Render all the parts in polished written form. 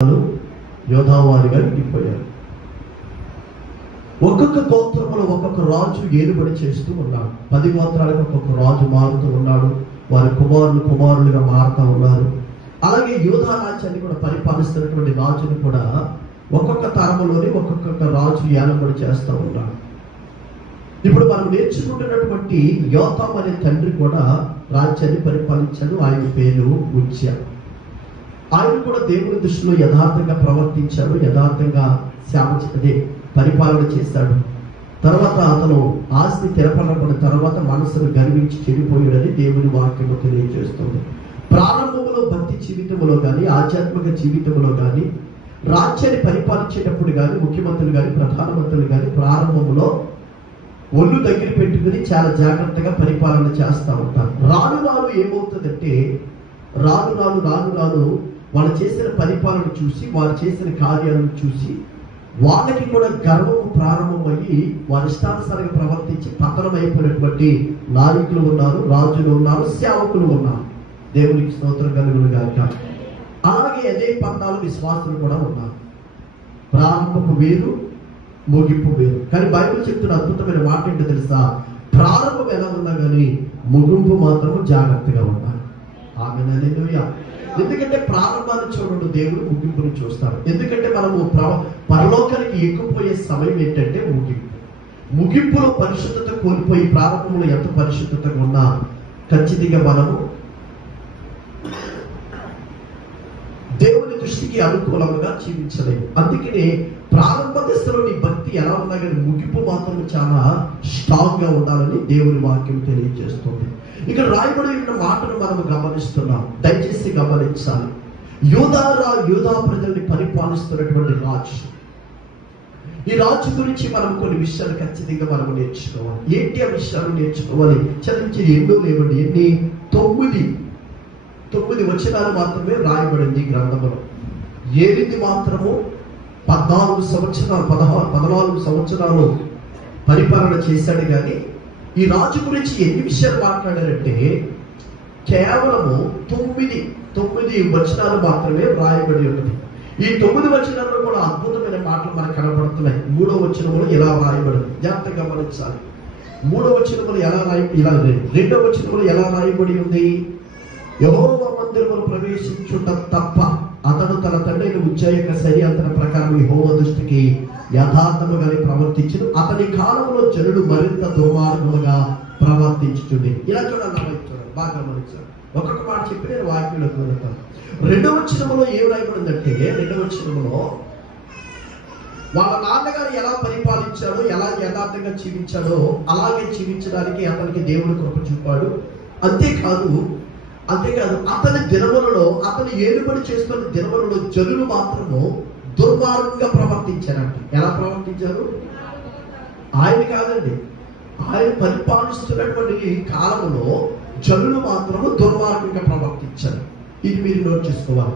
యోధావారిగా నిండిపోయారు. ఒక్కొక్క గోత్రములో ఒక్కొక్క రాజు ఏలుబడి చేస్తూ ఉన్నాడు. 10 గోత్రాలకు ఒక్కొక్క రాజు మారుతూ ఉన్నాడు. వారి కుమారులుగా మారుతూ ఉన్నారు. అలాగే యోధా రాజ్యాన్ని కూడా పరిపాలిస్తున్నటువంటి రాజును కూడా ఒక్కొక్క తరములోని ఒక్కొక్క రాజు ఏలుబడి చేస్తూ ఉన్నాడు. ఇప్పుడు మనం నేర్చుకుంటున్నటువంటి యోతాం అనే తండ్రి కూడా రాజ్యాన్ని పరిపాలించాడు. ఆయన పేరు ఉజ్జియా. ఆయన కూడా దేవుని దృష్టిలో యథార్థంగా ప్రవర్తించాడు, యథార్థంగా పరిపాలన చేశాడు. తర్వాత అతను ఆస్తి తెరపడబడిన తర్వాత మనసును గర్వించి చెడిపోయాడని దేవుని వాక్యము తెలియజేస్తుంది. ప్రారంభంలో భక్తి జీవితంలో కానీ, ఆధ్యాత్మిక జీవితంలో కానీ, రాజ్యాన్ని పరిపాలించేటప్పుడు కానీ, ముఖ్యమంత్రులు కానీ, ప్రధానమంత్రులు కానీ ప్రారంభంలో ఒళ్ళు దగ్గర పెట్టుకుని చాలా జాగ్రత్తగా పరిపాలన చేస్తూ ఉంటారు. రాను ఏమవుతుందంటే రాను వాళ్ళు చేసిన పరిపాలన చూసి, వారు చేసిన కార్యాలను చూసి వాళ్ళకి కూడా గర్వము ప్రారంభమయ్యి వారి ఇష్టానుసారంగా ప్రవర్తించి పతనమైపోయినటువంటి నాయకులు ఉన్నారు, రాజులు ఉన్నారు, సేవకులు ఉన్నారు. దేవునికి స్తోత్రం కలుగును గాక. అలాగే అదే పంతాలు విశ్వాసులు కూడా ఉన్నారు. ప్రారంభపు వేరు, ముగింపు వేరు. కానీ బైబిల్ చెప్తున్న అద్భుతమైన మాట ఏంటో తెలుసా? ప్రారంభం ఎలా ఉన్నా కానీ ముగింపు మాత్రము జాగ్రత్తగా ఉండాలి. ఆమేన్. ఎందుకంటే ప్రారంభాన్ని చూడండి, దేవుడు ముగింపుని చూస్తాడు. ఎందుకంటే మనము పరలోకానికి ఎక్కుపోయే సమయం ఏంటంటే ముగింపులో పరిశుద్ధత కోల్పోయి ప్రారంభంలో ఎంత పరిశుద్ధతగా ఉన్నా ఖచ్చితంగా మనము దేవుని దృష్టికి అనుకూలంగా జీవించలేము. అందుకనే ప్రారంభ దశలో నీ భక్తి ఎలా ఉన్నా కానీ ముగింపు మాత్రం చాలా స్ట్రాంగ్ గా ఉండాలని దేవుని వాక్యం తెలియజేస్తుంది. ఇక్కడ రాయబడి ఉన్న మాటను మనం గమనిస్తున్నాం. దయచేసి గమనించాలి. యూదా ప్రజల్ని పరిపాలిస్తున్నటువంటి రాజు. ఈ రాజు గురించి మనం కొన్ని విషయాలు ఖచ్చితంగా మనం నేర్చుకోవాలి. ఏంటి ఆ విషయాలు నేర్చుకోవాలి? చదివించి ఎన్నో లేవండి, ఎన్ని 9 వచనాలు మాత్రమే రాయబడింది ఈ గ్రంథంలో. ఏలింది మాత్రము 14 సంవత్సరాలు పరిపాలన చేశాడు. కానీ ఈ రాజు గురించి ఎన్ని విషయాలు మాట్లాడారంటే కేవలము 9 వచనాలు మాత్రమే రాయబడి ఉన్నది. ఈ 9 వచనాల్లో కూడా అద్భుతమైన మాటలు మనకు కనబడుతున్నాయి. 3వ వచనములో ఎలా రాయబడింది జాగ్రత్తగా గమనించాలి. 3వ వచనములు ఎలా 2వ వచనములు ఎలా రాయబడి ఉంది? యెహోవా మందిరమును ప్రవేశించుట తప్ప అతడు తన తండ్రి ఉజ్జియా యొక్క శరీరం ప్రకారం యెహోవా దృష్టికి యథార్థముగా ప్రవర్తించును. అతని కాలంలో జనుడు మరింత దుర్మార్గముగా ప్రవర్తించుతుంది. ఇలా చూడాలి, బాగా గమనించాలి. ఒక్కొక్క మాట చెప్పి నేను వాక్యంలోకి వెళ్తాను. 2వ వచనములో ఏం రాయబడిందంటే, 2వ వచనములో వాళ్ళ నాన్నగారు ఎలా పరిపాలించాడో, ఎలా యథార్థంగా జీవించాడో అలాగే జీవించడానికి అతనికి దేవుడు కృప చూపాడు. అంతేకాదు అతని దినములలో, అతని ఏలుబడి చేస్తున్న దినములలో జనులు మాత్రము దుర్మార్గంగా ప్రవర్తించారంట. ఎలా ప్రవర్తించారు? ఆయన కాదండి, ఆయన పరిపాలిస్తున్నటువంటి కాలంలో జనులు మాత్రము దుర్మార్గంగా ప్రవర్తించారు. ఇది మీరు నోట్ చేసుకోవాలి.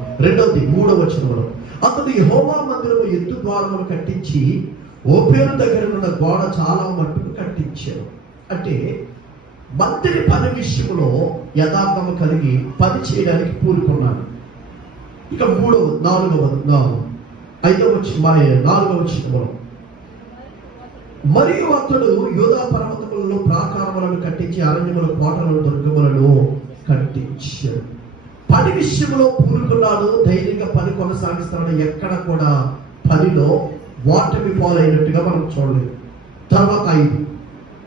3వ వచనంలో అతడు యెహోవా మందిరము ఎత్తు ద్వారములు కట్టించి ఓపేరు దగ్గర ఉన్న గోడ చాలా మట్టుకు కట్టించారు. అంటే మంత్రి పని విషయంలో యథార్థము కలిగి పని చేయడానికి పూనుకున్నాడు. ఇక 4వ వచనంలో మరియు అతడు యూదా పర్వతములలో ప్రాకారములను కట్టించి అరణ్యముల కోటలను దుర్గములను కట్టించాడు. పని విషయంలో పూనుకున్నాడు, ధైర్యంగా పని కొనసాగిస్తున్నాడు. ఎక్కడ కూడా పనిలో ఓటమి పాలైనట్టుగా మనం చూడలేదు. తర్వాత 5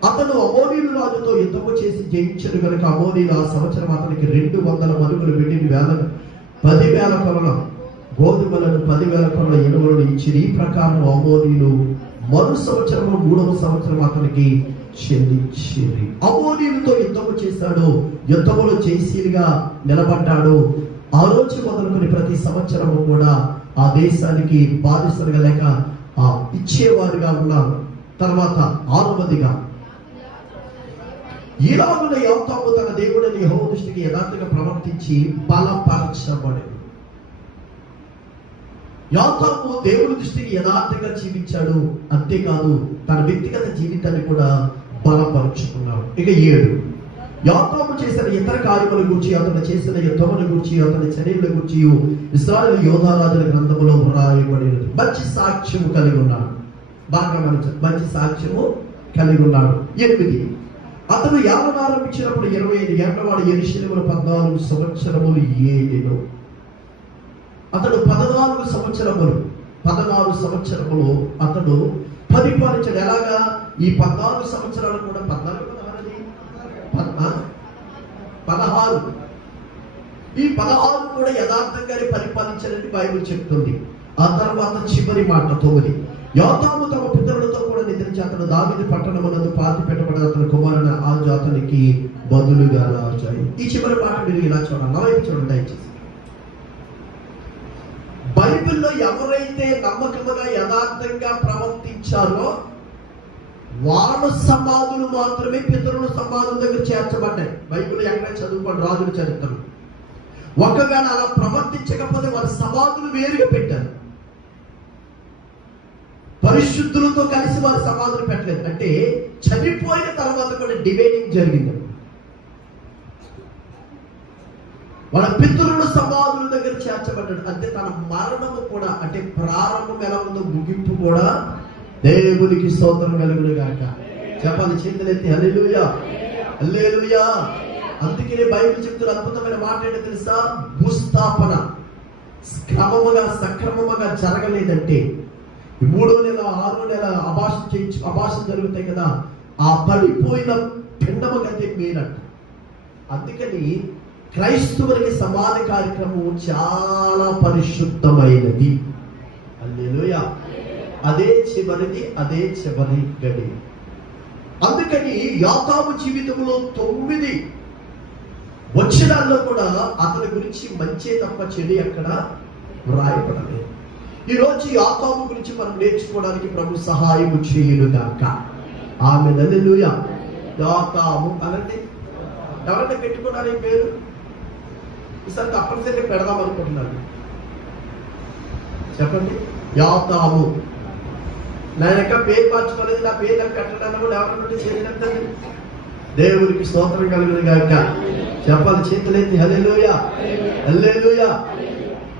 అతను అమోనీయుల రాజుతో యుద్ధము చేసి జయించాడు కనుక అమోనీయులు ఆ సంవత్సరం అతనికి 200 మనుగులు వెండిని 10,000 కొలల గోధుమలను 10,000 కొలల ఎనుములను ఇచ్చి ఈ ప్రకారం అమోనీయులు మరు సంవత్సరము 3వ సంవత్సరం అతనికి చెల్లించింది. అమోనీయులతో యుద్ధము చేశాడు, యుద్ధములో జయశీలిగా నిలబడ్డాడు. ఆ రోజు మొదలుకొని ప్రతి సంవత్సరము కూడా ఆ దేశానికి బాధిస్తులుగా లేక ఇచ్చేవారుగా ఉన్నారు. తర్వాత 6వదిగా ఈలాగున యోతాము తన దేవుడైన యెహోవా దృష్టికి యథార్థంగా ప్రవర్తించి బలపరచబడెను. యోతాము దేవుడి దృష్టికి యథార్థంగా జీవించాడు. అంతేకాదు తన వ్యక్తిగత జీవితాన్ని కూడా బలపరుచుకున్నాడు. ఇక 7 యోతాము చేసిన ఇతర కార్యముల గురించి, అతను చేసిన యుద్ధముల గురించి, అతని చర్యల గురించి ఇశ్రాయేలు యోధారాజుల గ్రంథములో వ్రాయబడినది. మంచి సాక్ష్యము కలిగి ఉన్నాడు. బాగా మంచి సాక్ష్యము కలిగి ఉన్నాడు. 8, అతను యావన ఆరంభించినప్పుడు 25 ఏళ్ల వాడు యెరూషలేములో 14 సంవత్సరములు ఏలెను. అతడు 14 సంవత్సరములు అతడు పరిపాలించాడు. ఎలాగా? ఈ 14 సంవత్సరాలు కూడా 16 ఈ 16 కూడా యథార్థంగానే పరిపాలించాలని బైబిల్ చెప్తుంది. ఆ తర్వాత చివరి మాట 9, యోతాము తమ పితరులతో కూడా నిద్రించి అతను దావీదు పట్టణమునందు పాతి పెట్టబడిన అతని కుమారుని ఆ జాతునికి బదులుగా రాజాయి. ఈ చివరి మాట మీరు ఇలా చూడండి, నా వైపు చూడండి దయచేసి. బైబిల్లో ఎవరైతే నమ్మకముగా యథార్థంగా ప్రవర్తించారో వాళ్ళ సమాధులు మాత్రమే పితరుల సమాధుల దగ్గర చేర్చబడ్డాయి. బైబిల్ ఎక్కడ చదువుకోండి, రాజుల చరిత్రలు. ఒకవేళ అలా ప్రవర్తించకపోతే వాళ్ళ సమాధులు వేరుగా పెట్టారు. పరిశుద్ధులతో కలిసి వారి సమాధులు పెట్టలేదు. అంటే చనిపోయిన తర్వాత కూడా డివైడింగ్ జరిగింది. వాళ్ళ పితరుల సమాధుల దగ్గర చేర్చబడ్డాడు. అంటే తన మరణము కూడా, అంటే ప్రారంభం ఎలా ఉందో ముగింపు కూడా దేవునికి స్తోత్రం కలుగును గాక. చెప్పాలి చేతులెత్తి హల్లెలూయా, హల్లెలూయా. అందుకనే బైబిల్ చెప్తున్న అద్భుతమైన మాట ఏంటో తెలుసా? భూస్థాపన క్రమముగా సక్రమముగా జరగలేదంటే 3వ నెల 6వ నెల అభాషణ జరుగుతాయి కదా, ఆ పడిపోయిన పిండము కంటే మేలంట. అందుకని క్రైస్తవులకి సమాధి కార్యక్రమం చాలా పరిశుద్ధమైనది. హల్లెలూయా. అదే చివరి గడి. అందుకని యోతాము జీవితంలో 9 వచనాల్లో కూడా అతని గురించి మంచే తప్ప చెడు ఎక్కడ వ్రాయబడలేదు. ఈరోజు యోతాము గురించి మనం నేర్చుకోవడానికి ప్రభు సహాయం చేయునుగాక. ఆమేన్, హల్లెలూయా. యోతాము అనండి. ఎవరైనా పెట్టుకున్నారు ఈ పేరు? ఈసారి తప్పనిసరిగా పెడదాం అనుకుంటున్నాను. చెప్పండి. యోతాము. నా యొక్క పేరు మార్చుకోలేదు, నా పేరు నాకు పెట్టడానికి కూడా ఎవరైనా చేయలేదు. దేవునికి స్తోత్రం కలుగును గాక. చెప్పాలి చేతులెత్తి హల్లెలూయా, హల్లెలూయా.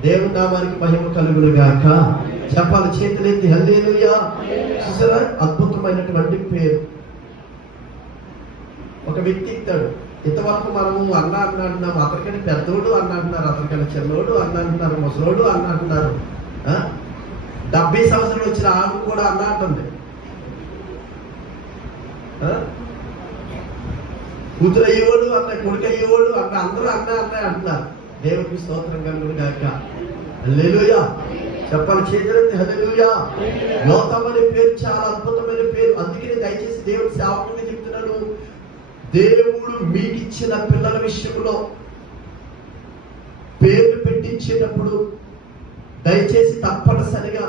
దేవుని నామానికి మహిమ కలుగును గాక. చెప్పాలి చేతులెత్తి హల్లెలూయా. చూసారా అద్భుతమైనటువంటి పేరు. ఒక వ్యక్తి ఇస్తాడు. ఇంతవరకు మనము అన్న అంటున్నాం, అతనికని పెద్దోడు అన్న అంటున్నారు, అతనికని చిన్నోడు అన్న అంటున్నారు, ముసలోడు అన్న అంటున్నారు. 70 సంవత్సరాలు వచ్చిన ఆమె కూడా అన్న అంటుంది. కూతురు అయ్యేవాడు అన్న, కొడుకు అయ్యేవాడు అన్న, అందరూ అన్న అంటున్నారు. దేవునికి స్తోత్రం కలుగును గాక. హల్లెలూయా. చెప్పాలి చేతులెత్తి హల్లెలూయా. యోతాము అనే పేరు చాలా అద్భుతమైన పేరు. అందుకని దయచేసి దేవుడు సేవకుడిని చెప్తున్నాడు, దేవుడు మీకు ఇచ్చిన పిల్లల విషయంలో పేరు పెట్టించేటప్పుడు దయచేసి తప్పనిసరిగా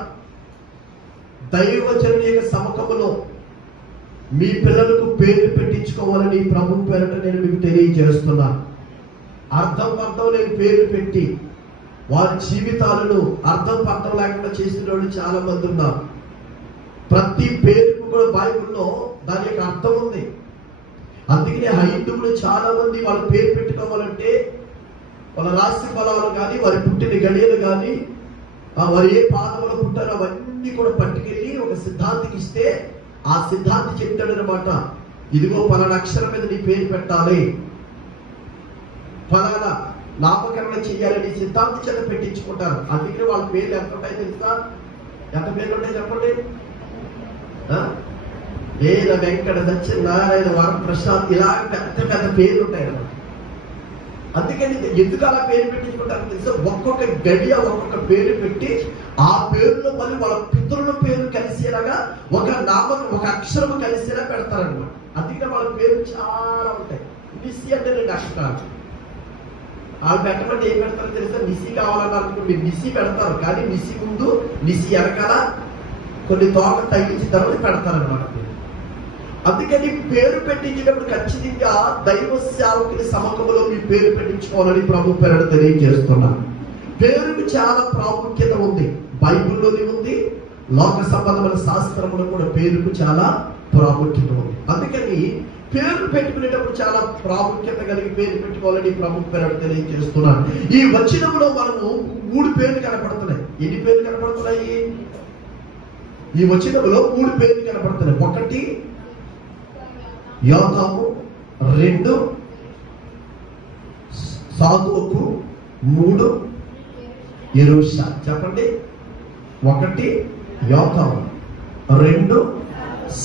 దైవజనుని యొక్క సముఖములో మీ పిల్లలకు పేరు పెట్టించుకోవాలని ప్రభు పేరట నేను మీకు తెలియజేస్తున్నాను. అర్థం లేని పేరు పెట్టి వారి జీవితాలను అర్థం లేకుండా చేసిన వాళ్ళు చాలా మంది ఉన్నారు. ప్రతి పేరుకు కూడా బైబిల్లో దాని యొక్క అర్థం ఉంది. అందుకనే హైందువులు చాలా మంది వాళ్ళ పేరు పెట్టుకోవాలంటే వాళ్ళ రాశి ఫలాలు కానీ, వారి పుట్టిన గడియలు కానీ, వారు ఏ పాదములో పుట్టారో అవన్నీ కూడా పట్టుకెళ్ళి ఒక సిద్ధాంతికి ఇస్తే ఆ సిద్ధాంతి చెప్తాడు అనమాట, ఇదిగో పలానా అక్షరం మీద నీ పేరు పెట్టాలి, ఫలానా నామకరణ చెయ్యాలని సిద్ధాంతి చేత పెట్టించుకుంటారు. అందుకని వాళ్ళ పేర్లు ఎంత ఉంటాయి తెలుసా? ఎంత పేర్లు ఉంటాయి చెప్పండి. వేద వెంకట సత్యనారాయణ వరప్రసాద్ ఇలా పెద్ద పెద్ద పేర్లు ఉంటాయి అన్నమాట. అందుకని ఎందుకు అలా పేరు పెట్టించుకుంటారు తెలుసా? ఒక్కొక్క గడియ ఒక్కొక్క పేరు పెట్టి ఆ పేరులో మళ్ళీ వాళ్ళ పితరుల పేరు కలిసేలాగా ఒక అక్షరము కలిసేలా పెడతారన్నమాట. అందుకని వాళ్ళ పేరు చాలా ఉంటాయి. నిసి అంటే 2 అక్షరాలు. ఆ పెట్టమంటే ఏం పెడతారో తెలుసా? నిసి కావాలన్నారు అనుకోండి, నిసి పెడతారు. కానీ నిసి ముందు నిసి వెనకాల కొన్ని తోట తగ్గించిన తర్వాత పెడతారన్నమాట. అందుకని పేరు పెట్టించేటప్పుడు ఖచ్చితంగా దైవ సేవకుని సముఖంలో మీ పేరు పెట్టించుకోవాలని ప్రభు పేరట తెలియజేస్తున్నాను. పేరుకు చాలా ప్రాముఖ్యత ఉంది. బైబిల్లోనే ఉంది, లోక సంబంధమైన శాస్త్రంలో కూడా పేరుకు చాలా ప్రాముఖ్యత ఉంది. అందుకని పేర్లు పెట్టుకునేటప్పుడు చాలా ప్రాముఖ్యత కలిగి పేరు పెట్టుకోవాలని ప్రముఖ పేరు తెలియజేస్తున్నాను. ఈ వచనంలో మనము 3 పేర్లు కనపడుతున్నాయి. ఎన్ని పేర్లు కనపడుతున్నాయి? ఈ వచనంలో 3 పేర్లు కనపడుతున్నాయి. 1 యోతాము, 2 సాదోకు, 3 యెరూషా. చెప్పండి. 1 యోతాము, 2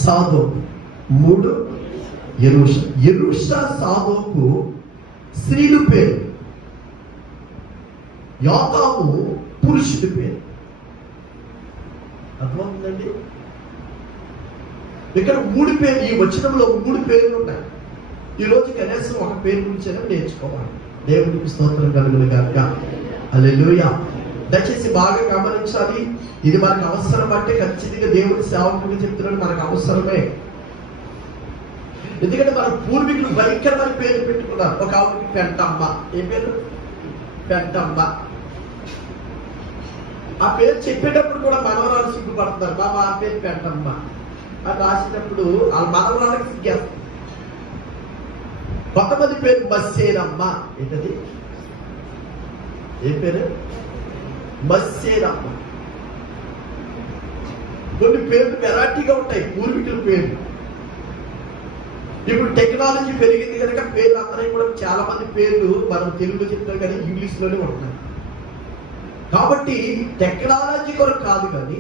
సాదోకు, 3 యెరూషా. యెరూషా, సాదోకు స్త్రీలు పేరు, యోతాము పురుషుడి పేరు. అర్థమవుతుందండి? ఇక్కడ 3 పేర్లు, ఈ వచనంలో 3 పేర్లు ఉన్నాయి. ఈరోజు కనీసం ఒక పేరు గురించి నేర్చుకోవాలి. దేవునికి స్తోత్రం కలుగును గాక. హల్లెలూయా. దయచేసి బాగా గమనించాలి. ఇది మనకు అవసరం అంటే ఖచ్చితంగా దేవుడి సేవకుడిగా చెప్తున్నాడు, మనకు అవసరమే. ఎందుకంటే మన పూర్వీకులు భయంకరమైన పేరు పెట్టుకున్నారు. ఒక ఆవిడకి పెంటమ్మ. ఏ పేరు? పెంటమ్మ. ఆ పేరు చెప్పేటప్పుడు కూడా మనవరాలు సిగ్గుపడుతున్నారు. బాబా ఆ పేరు పెంటమ్మ అని రాసేటప్పుడు ఆ మనవరాలకు సిగ్గేస్తారు. కొంతమంది పేరు మస్సేనమ్మ. ఏంటది? ఏ పేరు? మస్సేనమ్మ. కొన్ని పేర్లు వెరైటీగా ఉంటాయి, పూర్వీకుల పేర్లు. ఇప్పుడు టెక్నాలజీ పెరిగింది కనుక పేర్లు అందరూ కూడా చాలా మంది పేర్లు మనం తెలుగులో చెప్తాం కానీ ఇంగ్లీష్ లోనే ఉంటున్నాయి. కాబట్టి టెక్నాలజీ కొరకు కాదు, కానీ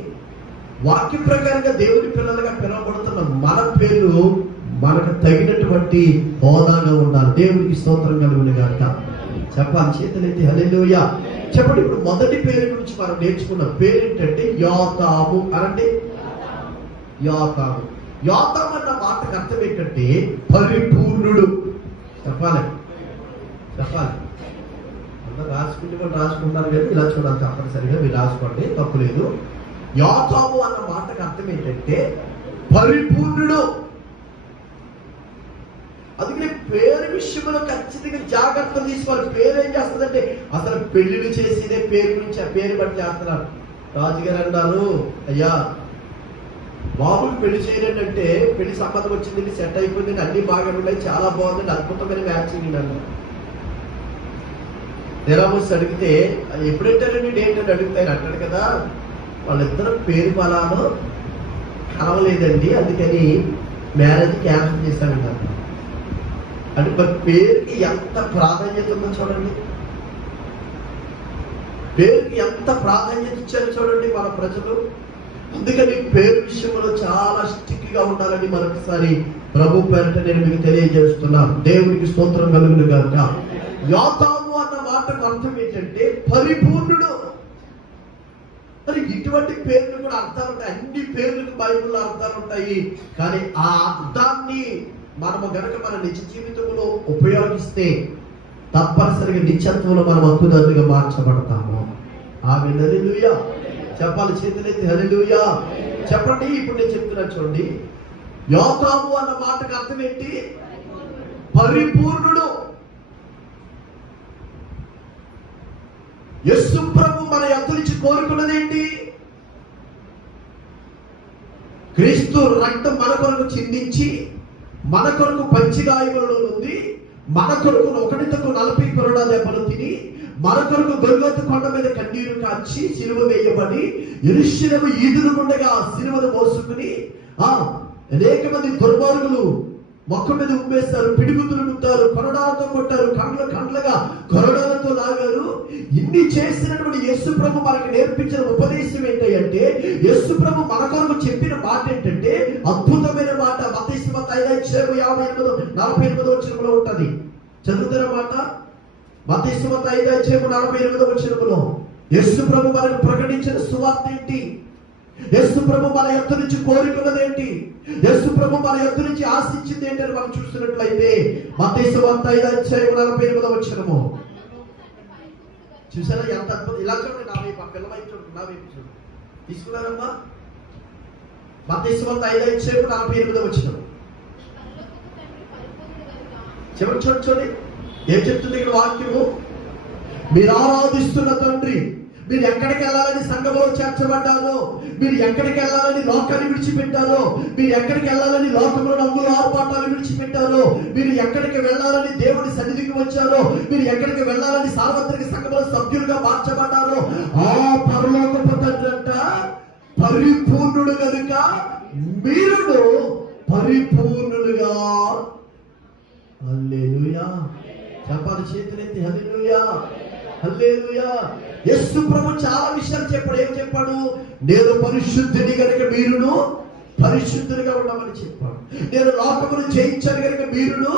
వాక్య ప్రకారంగా దేవుని పిల్లలుగా పిలువబడుతున్న మన పేర్లు మనకు తగినటువంటి హోదాగా ఉండాలి. దేవునికి స్తోత్రం కలుగును గాక. చెప్పాలి. చేతులైతే హల్లెలూయా. చెప్పండి. ఇప్పుడు మొదటి పేరు గురించి మనం నేర్చుకున్న పేరు ఏంటంటే యోతాము. అనండి. యోతాము. యోతాము అన్న మాటకు అర్థం ఏంటంటే పరిపూర్ణుడు. చెప్పాలి. అంతా రాసుకుంటున్నారు కానీ ఇలా చూడాలి తప్పనిసరిగా. మీరు రాసుకోండి, తప్పులేదు. యోతాము అన్న మాటకు అర్థం ఏంటంటే పరిపూర్ణుడు. అందుకని పేరు విషయంలో ఖచ్చితంగా జాగ్రత్త తీసుకోవాలి. పేరు ఏం చేస్తుందంటే అసలు పెళ్లిళ్ళు చేసేదే పేరు గురించి, ఆ పేరు బట్టి చేస్తున్నారు. రాజుగారు అన్నారు, అయ్యా బాబుకి పెళ్లి చేయాలంటే పెళ్లి సంబంధం వచ్చింది, సెట్ అయిపోయింది, అన్ని బాగా ఉన్నాయి, చాలా బాగుంది, అద్భుతమైన మ్యాచింగ్ అన్నారు. నిరామూసి అడిగితే ఎప్పుడెంటారండి డేట్ అని అడుగుతాయని అంటాడు కదా. వాళ్ళిద్దరు పేరు బలాలు కలవలేదండి, అందుకని మ్యారేజ్ క్యాన్సిల్ చేశానన్నారు. అంటే మరి పేరుకి ఎంత ప్రాధాన్యత ఉందో చూడండి. పేరుకి ఎంత ప్రాధాన్యత ఇచ్చారో చూడండి మన ప్రజలు. అందుకని పేరు విషయంలో చాలా స్ట్రిక్ట్ గా ఉండాలని మరొకసారి ప్రభు పేరిట నేను మీకు తెలియజేస్తున్నాను. దేవునికి స్తోత్రం కలుగును గాక. యోతాము అన్న మాటకు అర్థం ఏంటంటే పరిపూర్ణుడు. మరి ఇటువంటి పేర్లు కూడా అర్థాలు ఉంటాయి. అన్ని పేర్లకు బైబిల్లో అర్థాలు ఉంటాయి. కానీ ఆ అర్థాన్ని మనము గనక మన నిజ జీవితంలో ఉపయోగిస్తే తప్పనిసరిగా నిత్యత్వంలో మనం అద్భుతంగా మార్చబడతాము. ఆమేన్. హల్లెలూయా. చెప్పాలి. చేతులైతే హల్లెలూయా. చెప్పండి. ఇప్పుడు నేను చెప్తున్నాను చూడండి. యోతాము అన్న మాటకు అర్థం ఏంటి? పరిపూర్ణుడు. యేసు ప్రభు మన యొద్ద నుంచి కోరుకున్నది ఏంటి? క్రీస్తు రక్తం మన కొరకు చిందించి, మన కొరకు పంచిగాయములలో ఉంది, మన కొరకు 140 కొరడా దెబ్బలు తిని, మన కొరకు గొల్గొతా కొండ మీద కన్నీరు కాచి సిలువ వేయబడి యెరూషలేము ఈదురుగుండగా సిలువను మోసుకుని అనేక మంది దుర్మార్గులు మొక్క మీద ఉమ్మేస్తారు, పిడిగుద్దులు ముట్టారు, కొరడాలతో కొట్టారు, కండ్లుగా కొరడాలతో లాగారు. ఇన్ని చేసినటువంటి యేసు ప్రభు మనకి నేర్పించిన ఉపదేశం ఏంటంటే, యేసు ప్రభు మన కొరకు చెప్పిన మాట ఏంటంటే అద్భుతమైన మాట. మత్తయి 5:48-48 ఉంటది. చదువుతున్న మాట. మత్తయి 5:48 యేసు ప్రభు మనకు ప్రకటించిన సువార్త ఏంటి? యేసు ప్రభు మన యొద్ద నుంచి కోరుకున్నది ఏంటి? యేసు ప్రభు మన యొద్ద నుంచి ఆశించింది ఏంటి అని మనం చూస్తున్నట్లయితే మత్తయి 5:48 చూసారా ఎంత అద్భుతం. ఇలా చూడండి, నా వైపు పిల్లవైపు చూడండి, నా వైపు చూడండి. తీసుకున్నారమ్మా? మత్తయి 5:48 చివరి చూడండి. ఏం చెప్తుంది ఇక్కడ వాక్యము? మీరు ఆరాధిస్తున్న తండ్రి మీరు ఎక్కడికి వెళ్ళాలని సంఘంలో చేర్చబడ్డారో, మీరు ఎక్కడికి వెళ్ళాలని లోకాన్ని విడిచిపెట్టారో, మీరు ఎక్కడికి వెళ్ళాలని లోకంలో రంగుల ఆర్పాటాలు విడిచిపెట్టారో, మీరు ఎక్కడికి వెళ్ళాలని దేవుని సన్నిధికి వచ్చారో, మీరు ఎక్కడికి వెళ్ళాలని సార్వత్రిక సంఘంలో సభ్యులుగా మార్చబడ్డారో, ఆ పరలోకపు తండ్రి అంట పరిపూర్ణుడు కనుక మీరును పరిపూర్ణులుగా. హల్లెలూయా. చెప్పాలి చేతులెత్తి హల్లెలూయా, హల్లెలూయా. యేసు ప్రభు చాలా విషయాలు చెప్పాడు. ఏం చెప్పాడు? నేను పరిశుద్ధిని కనుక మీరును పరిశుద్ధులుగా ఉండమని చెప్పాడు. నేను లోకమును జయించాను కనుక మీరును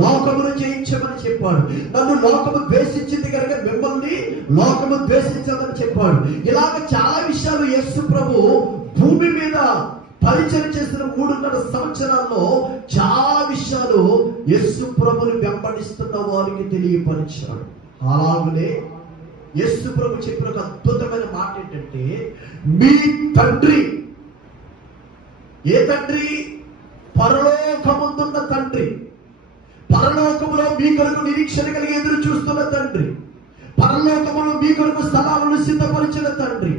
లోకమును జయించమని చెప్పాడు. నన్ను లోకము ద్వేషించింది కనుక మిమ్మల్ని లోకము ద్వేషించదని చెప్పాడు. ఇలాగ చాలా విషయాలు యేసు ప్రభు భూమి మీద పరిచయం చేసిన 3.5 సంవత్సరాల్లో చాలా విషయాలు యేసు ప్రభుని వెంబడిస్తున్న వారికి తెలియపరిచాడు. అలాగనే యేసు ప్రభు చెప్పిన ఒక అద్భుతమైన మాట ఏంటంటే, మీ తండ్రి, ఏ తండ్రి? పరలోకముందున్న తండ్రి, పరలోకములో మీ కొరకు నిరీక్షణ కలిగి ఎదురు చూస్తున్న తండ్రి, పరలోకములో మీ కొరకు స్థలాలను సిద్ధపరిచిన తండ్రి,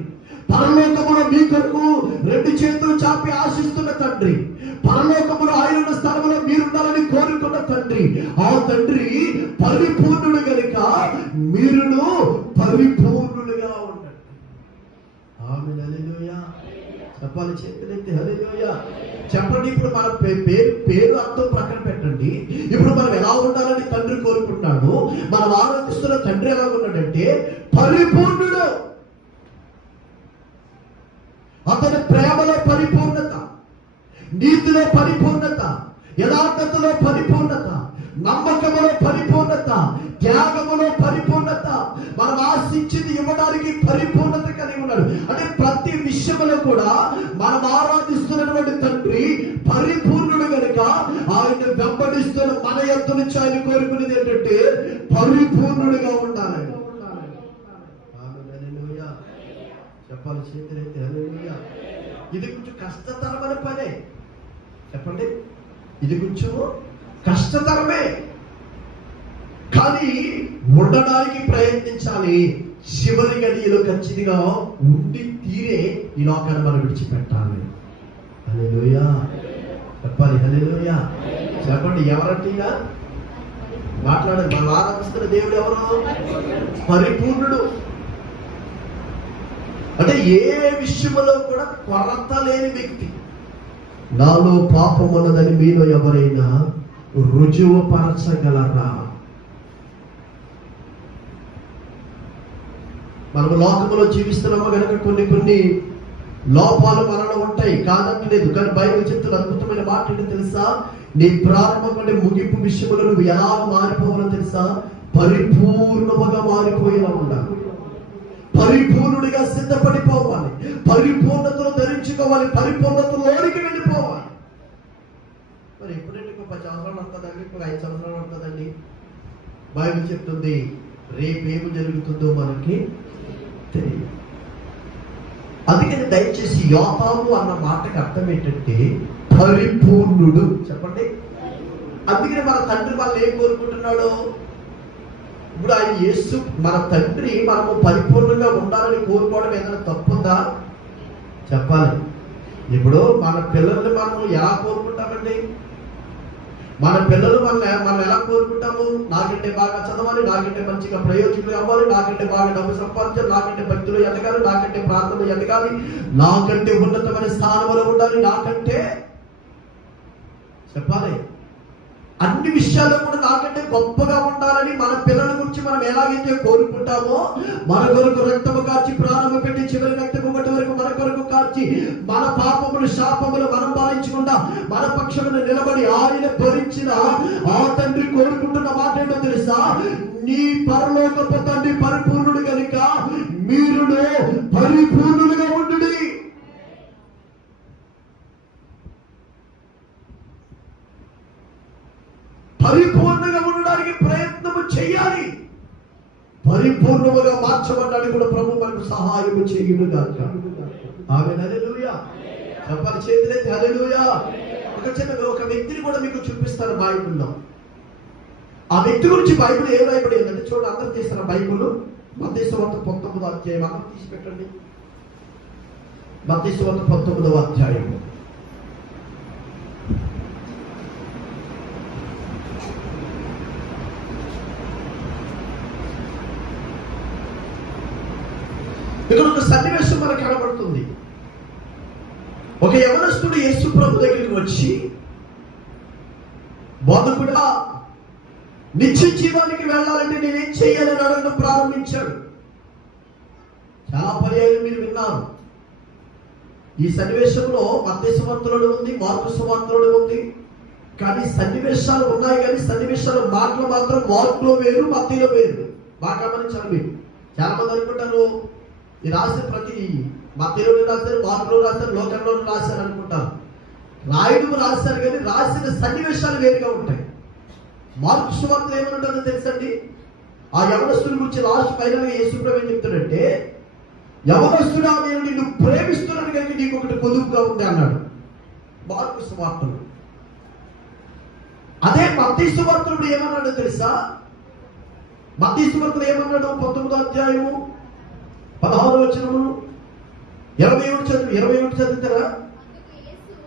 పరలోకములో మీ కొరకు 2 చేతులు చాపి ఆశిస్తున్న తండ్రి, పరలోకములో ఆయన స్థలంలో మీరుండాలని కోరుకున్న తండ్రి, ఆ తండ్రి పరిపూర్ణుడు కనుక మీరును పరిపూర్ణులుగా ఉండండి. ఆమేన్. హల్లెలూయా. చెప్పాలి చేతులెత్తి హల్లెలూయా. చెప్పండి. ఇప్పుడు మన పేరు అర్థం ప్రక్కన పెట్టండి. ఇప్పుడు మనం ఎలా ఉండాలని తండ్రి కోరుకుంటున్నాడు, మనం ఆరాధిస్తున్న తండ్రి ఎలా ఉన్నాడంటే పరిపూర్ణుడు. అతని ప్రేమలో పరిపూర్ణత, నీతిలో పరిపూర్ణత, యథార్థతలో పరిపూర్ణత, నమ్మకములో పరిపూర్ణత, త్యాగములో పరిపూర్ణత, మనం ఆశించింది ఇవ్వడానికి పరిపూర్ణత కలిగి ఉన్నాడు. అంటే ప్రతి విషయంలో కూడా మనం ఆరాధిస్తున్నటువంటి తండ్రి పరిపూర్ణుడు కనుక ఆయన వెంబడిస్తున్న మన యొద్ద నుంచి ఆయన కోరుకునేది ఏంటంటే పరిపూర్ణుడిగా ఉండాలి. చెప్పాలి చేతులైతే హల్లెలూయా. ఇది కొంచెం కష్టతరమైన పనే. చెప్పండి, ఇది కొంచెం కష్టతరమే, కానీ ఉండడానికి ప్రయత్నించాలి. చివరి గడియలో ఖచ్చితంగా ఉండి తీరే ఈ లోకాన్ని మనం విడిచిపెట్టాలి. హల్లెలూయా. చెప్పాలి హల్లెలూయా. చెప్పండి, ఎవరంటే మాట్లాడండి. మనం ఆరాధిస్తున్న దేవుడు ఎవరు? పరిపూర్ణుడు. అంటే ఏ విషయంలో కూడా కొరత లేని వ్యక్తి. నాలో పాపం ఉన్నదని మీలో ఎవరైనా రుజువుపరచగలరా? మనం లోకంలో జీవిస్తున్నామో కనుక కొన్ని లోపాలు మనలో ఉంటాయి, కాదట్లేదు. కానీ బైబిల్ చెప్తున్న అద్భుతమైన మాట ఏంటో తెలుసా? నీ ప్రారంభం అంటే ముగింపు విషయంలో నువ్వు ఎలా మారిపోవాలో తెలుసా? పరిపూర్ణముగా మారిపోయేలా ఉండాలి, పరిపూర్ణుడిగా సిద్ధపడిపోవాలి, పరిపూర్ణతను ధరించుకోవాలి, పరిపూర్ణతలోనికి వెళ్ళిపోవాలి. మరి ఎప్పుడంటే 10 సంవత్సరాలు పడుతుందండి, 5 సంవత్సరాలు పడుతుందండి. బైబిల్ చెప్తుంది రేపేమి జరుగుతుందో మనకి తెలియదు. అందుకని దయచేసి యోతాము అన్న మాటకి అర్థం ఏంటంటే పరిపూర్ణుడు. చెప్పండి. అందుకని మన తండ్రి వాళ్ళు ఏం కోరుకుంటున్నాడు? ఇప్పుడు ఆయన యేసు మన తండ్రి మనము పరిపూర్ణంగా ఉండాలని కోరుకోవడం ఏదైనా తప్పుందా? చెప్పాలి. ఇప్పుడు మన పిల్లల్ని మనం ఎలా కోరుకుంటామండి? మన పిల్లలు మనం ఎలా కోరుకుంటాము? నాకంటే బాగా చదవాలి, నాకంటే మంచిగా ప్రయోజకులు అవ్వాలి, నాకంటే బాగా డబ్బు సంపాదించాలి, నాకంటే భక్తులు ఎదగాలి, నాకంటే ప్రార్థనలు ఎదగాలి, నాకంటే ఉన్నతమైన స్థానంలో ఉండాలి, నాకంటే చెప్పాలి అన్ని విషయాల్లో కూడా నాకంటే గొప్పగా ఉండాలని మన పిల్లల గురించి మనం ఎలాగైతే కోరుకుంటామో, మన కొరకు రక్తము కార్చి ప్రాణము పెట్టి చివరి రక్తము వరకు మన కొరకు కార్చి మన పాపములు శాపములు మనం పాలించకుండా మన పక్షమును నిలబడి ఆయన భరించిన ఆ తండ్రి కోరుకుంటున్న మాట ఏంటో తెలుసా? నీ పరలోకపు తండ్రి పరిపూర్ణుడు కనుక మీరును పరిపూర్ణులుగా ఉండుడి. పరిపూర్ణంగా ఉండడానికి ప్రయత్నము చేయాలి. పరిపూర్ణముగా మార్చబడ్డానికి కూడా ప్రభు మనకు సహాయము చేయునుగాక. ఆమేన్. హల్లెలూయా. చెప్పాలి చేతులెత్తి హల్లెలూయా. ఒక వ్యక్తిని కూడా మీకు చూపిస్తాను బైబిల్లో. ఆ వ్యక్తి గురించి బైబిల్ ఏ రాయబడి ఏంటంటే చూడండి, అందరూ తీసిన బైబిల్ మత్తయి సువార్త 19వ అధ్యాయం అక్కడ తీసి పెట్టండి. మత్తయి సువార్త 19వ అధ్యాయం. ఇక్కడ ఒక సన్నివేశం మనకు కనబడుతుంది. ఒక యవనస్తుడు యేసు ప్రభు దగ్గరికి వచ్చి, బోధకుడా, నిత్య జీవానికి వెళ్ళాలంటే నేనేం చేయాలని అడగడం ప్రారంభించాడు. చాలా పర్యాయాలు మీరు విన్నారు. ఈ సన్నివేశంలో మత్తయి సువార్తలో ఉంది, మార్కు సువార్తలో ఉంది. కానీ సన్నివేశాలు ఉన్నాయి, కానీ సన్నివేశాలు మాటలు మాత్రం మార్కులో వేరు, మత్తయిలో వేరు. బాగా గమనించాలి మీరు. చాలా మంది అనుకుంటారు ఈ రాసిన ప్రతి మత్తయిలో రాశారు, మార్కులో రాశారు, లోకంలో రాశారు అనుకుంటారు. రాయడం రాశారు, కానీ రాసిన సన్నివేశాలు వేరుగా ఉంటాయి. మార్కు సువార్తలో ఏమనుంటుందో తెలుసండి? ఆ యవనస్తుడి గురించి లాస్ట్ ఫైనల్గా యేసుప్రభు ఏం చెప్తాడంటే, యవనస్తుడా, నేను నిన్ను ప్రేమిస్తున్నాను కనుక నీకు ఒకటి పొదుపుగా ఉంది అన్నాడు మార్కు సువార్తలో. అదే మత్తయి సువార్తలో ఏమన్నాడో తెలుసా? మత్తయి సువార్తలో ఏమన్నాడు? 19వ అధ్యాయము 16వ వచనము 21 చదువుతారా?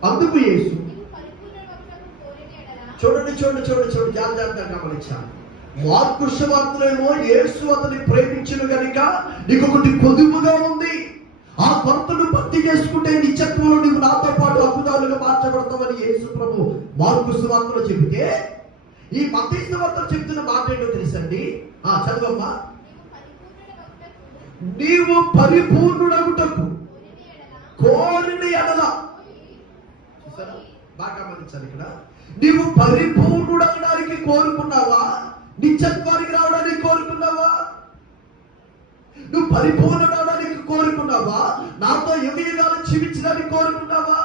అందుకు యేసు, చూడండి జాగ్రత్తగా గమనించాలి. మార్కు సువార్తలో యేసు అతని ప్రేమించును గనుక నీకు ఒకటి పొదుపుగా ఉంది, ఆ కొరతను భర్తీ చేసుకుంటే నిత్యత్వంలో నీవు నాతో పాటు అద్భుతాలుగా మార్చబడతామని యేసు ప్రభు మార్కు సువార్తలో చెబితే, ఈ మత్తయి సువార్తలో చెప్తున్న మాట ఏంటో తెలుసండి? చదువమ్మా. నీవు పరిపూర్ణుడగుటకు కోరిన ఎడల, బాగా గమనించాలి ఇక్కడ, నీవు పరిపూర్ణుడవడానికి కోరుకున్నావా? నిత్యత్వానికి రావడానికి కోరుకున్నావా? నువ్వు పరిపూర్ణుడు అవడానికి కోరుకున్నావా? నాతో యుగయుగాలు జీవించడానికి కోరుకున్నావా?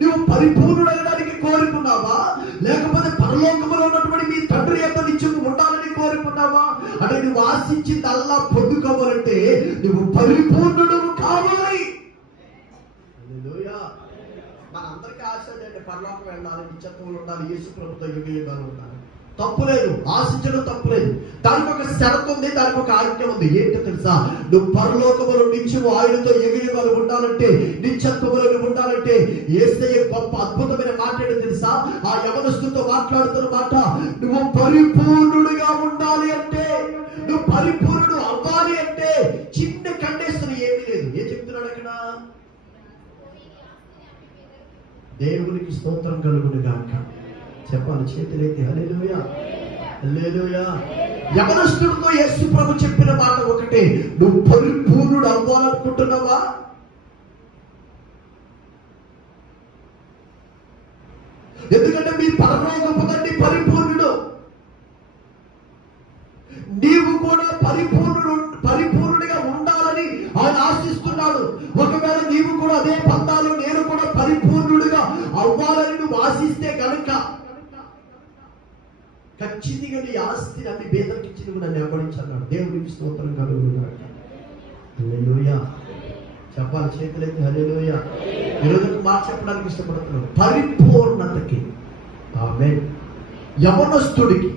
నువ్వు పరిపూర్ణుడు అనడానికి కోరుకున్నావా? లేకపోతే పరలోకములో ఉన్నటువంటి మీ తండ్రి యొక్క నిత్యం ఉండాలని కోరుకున్నావా? అంటే నువ్వు ఆశించిందల్లా పొందుకోవాలంటే నువ్వు పరిపూర్ణుడు కావాలి. మనందరికీ ఆశ అంటే పరలోకం వెళ్ళాలి, నిత్యత్వంలో ఉండాలి, యేసు ప్రభుతో యుగయుగాలు ఉండాలి. తప్పులేదు, ఆశించడం తప్పులేదు. దానికి ఒక షరతు ఉంది, దానికి ఒక ఆజ్ఞ ఉంది. ఏంటో తెలుసా? నువ్వు పరలోకములో నిత్యము ఆయనతో యుగయుగాలు ఉండాలంటే, నిత్యత్వములో నువ్వు ఉండాలంటే యేసయ్య గొప్ప అద్భుతమైన మాట ఏంటో తెలుసా? ఆ యవనస్తుతో మాట్లాడుతున్న మాట, నువ్వు పరిపూర్ణుడిగా ఉండాలి అంటే, నువ్వు పరిపూర్ణుడు అవ్వాలి అంటే చిన్న కండిషన్ ఏమీ లేదు. ఏం చెప్తున్నాడు అక్కడ? దేవునికి స్తోత్రం కలుగును గాక. చెప్పాలి, చేతులైతే హల్లెలూయా, హల్లెలూయా. యవనస్తుడితో యేసు ప్రభు చెప్పిన మాట ఒకటే, నువ్వు పరిపూర్ణుడు అవ్వాలనుకుంటున్నావా? ఎందుకంటే మీ పరలోకపు తండ్రి పరిపూర్ణుడు. నీవు కూడా పరిపూర్ణుడిగా ఉండాలని ఆయన ఆశిస్తున్నాడు. ఒకవేళ నీవు కూడా అదే పందాలు, నేను కూడా పరిపూర్ణుడిగా అవ్వాలని నువ్వు ఆశిస్తే కనుక ఖచ్చితంగా నీ ఆస్తిని అన్ని పేదలకు ఇచ్చి నువ్వు నన్ను వెంబడించన్నాడు. దేవుడికి స్తోత్రం కలుగును గాక. హల్లెలూయా. చెప్పాలి, చేతులైతే హల్లెలూయా. ఈరోజు మాట చెప్పడానికి ఇష్టపడుతున్నాను. పరిపూర్ణతకి ఆమేన్. యవనస్తుడికి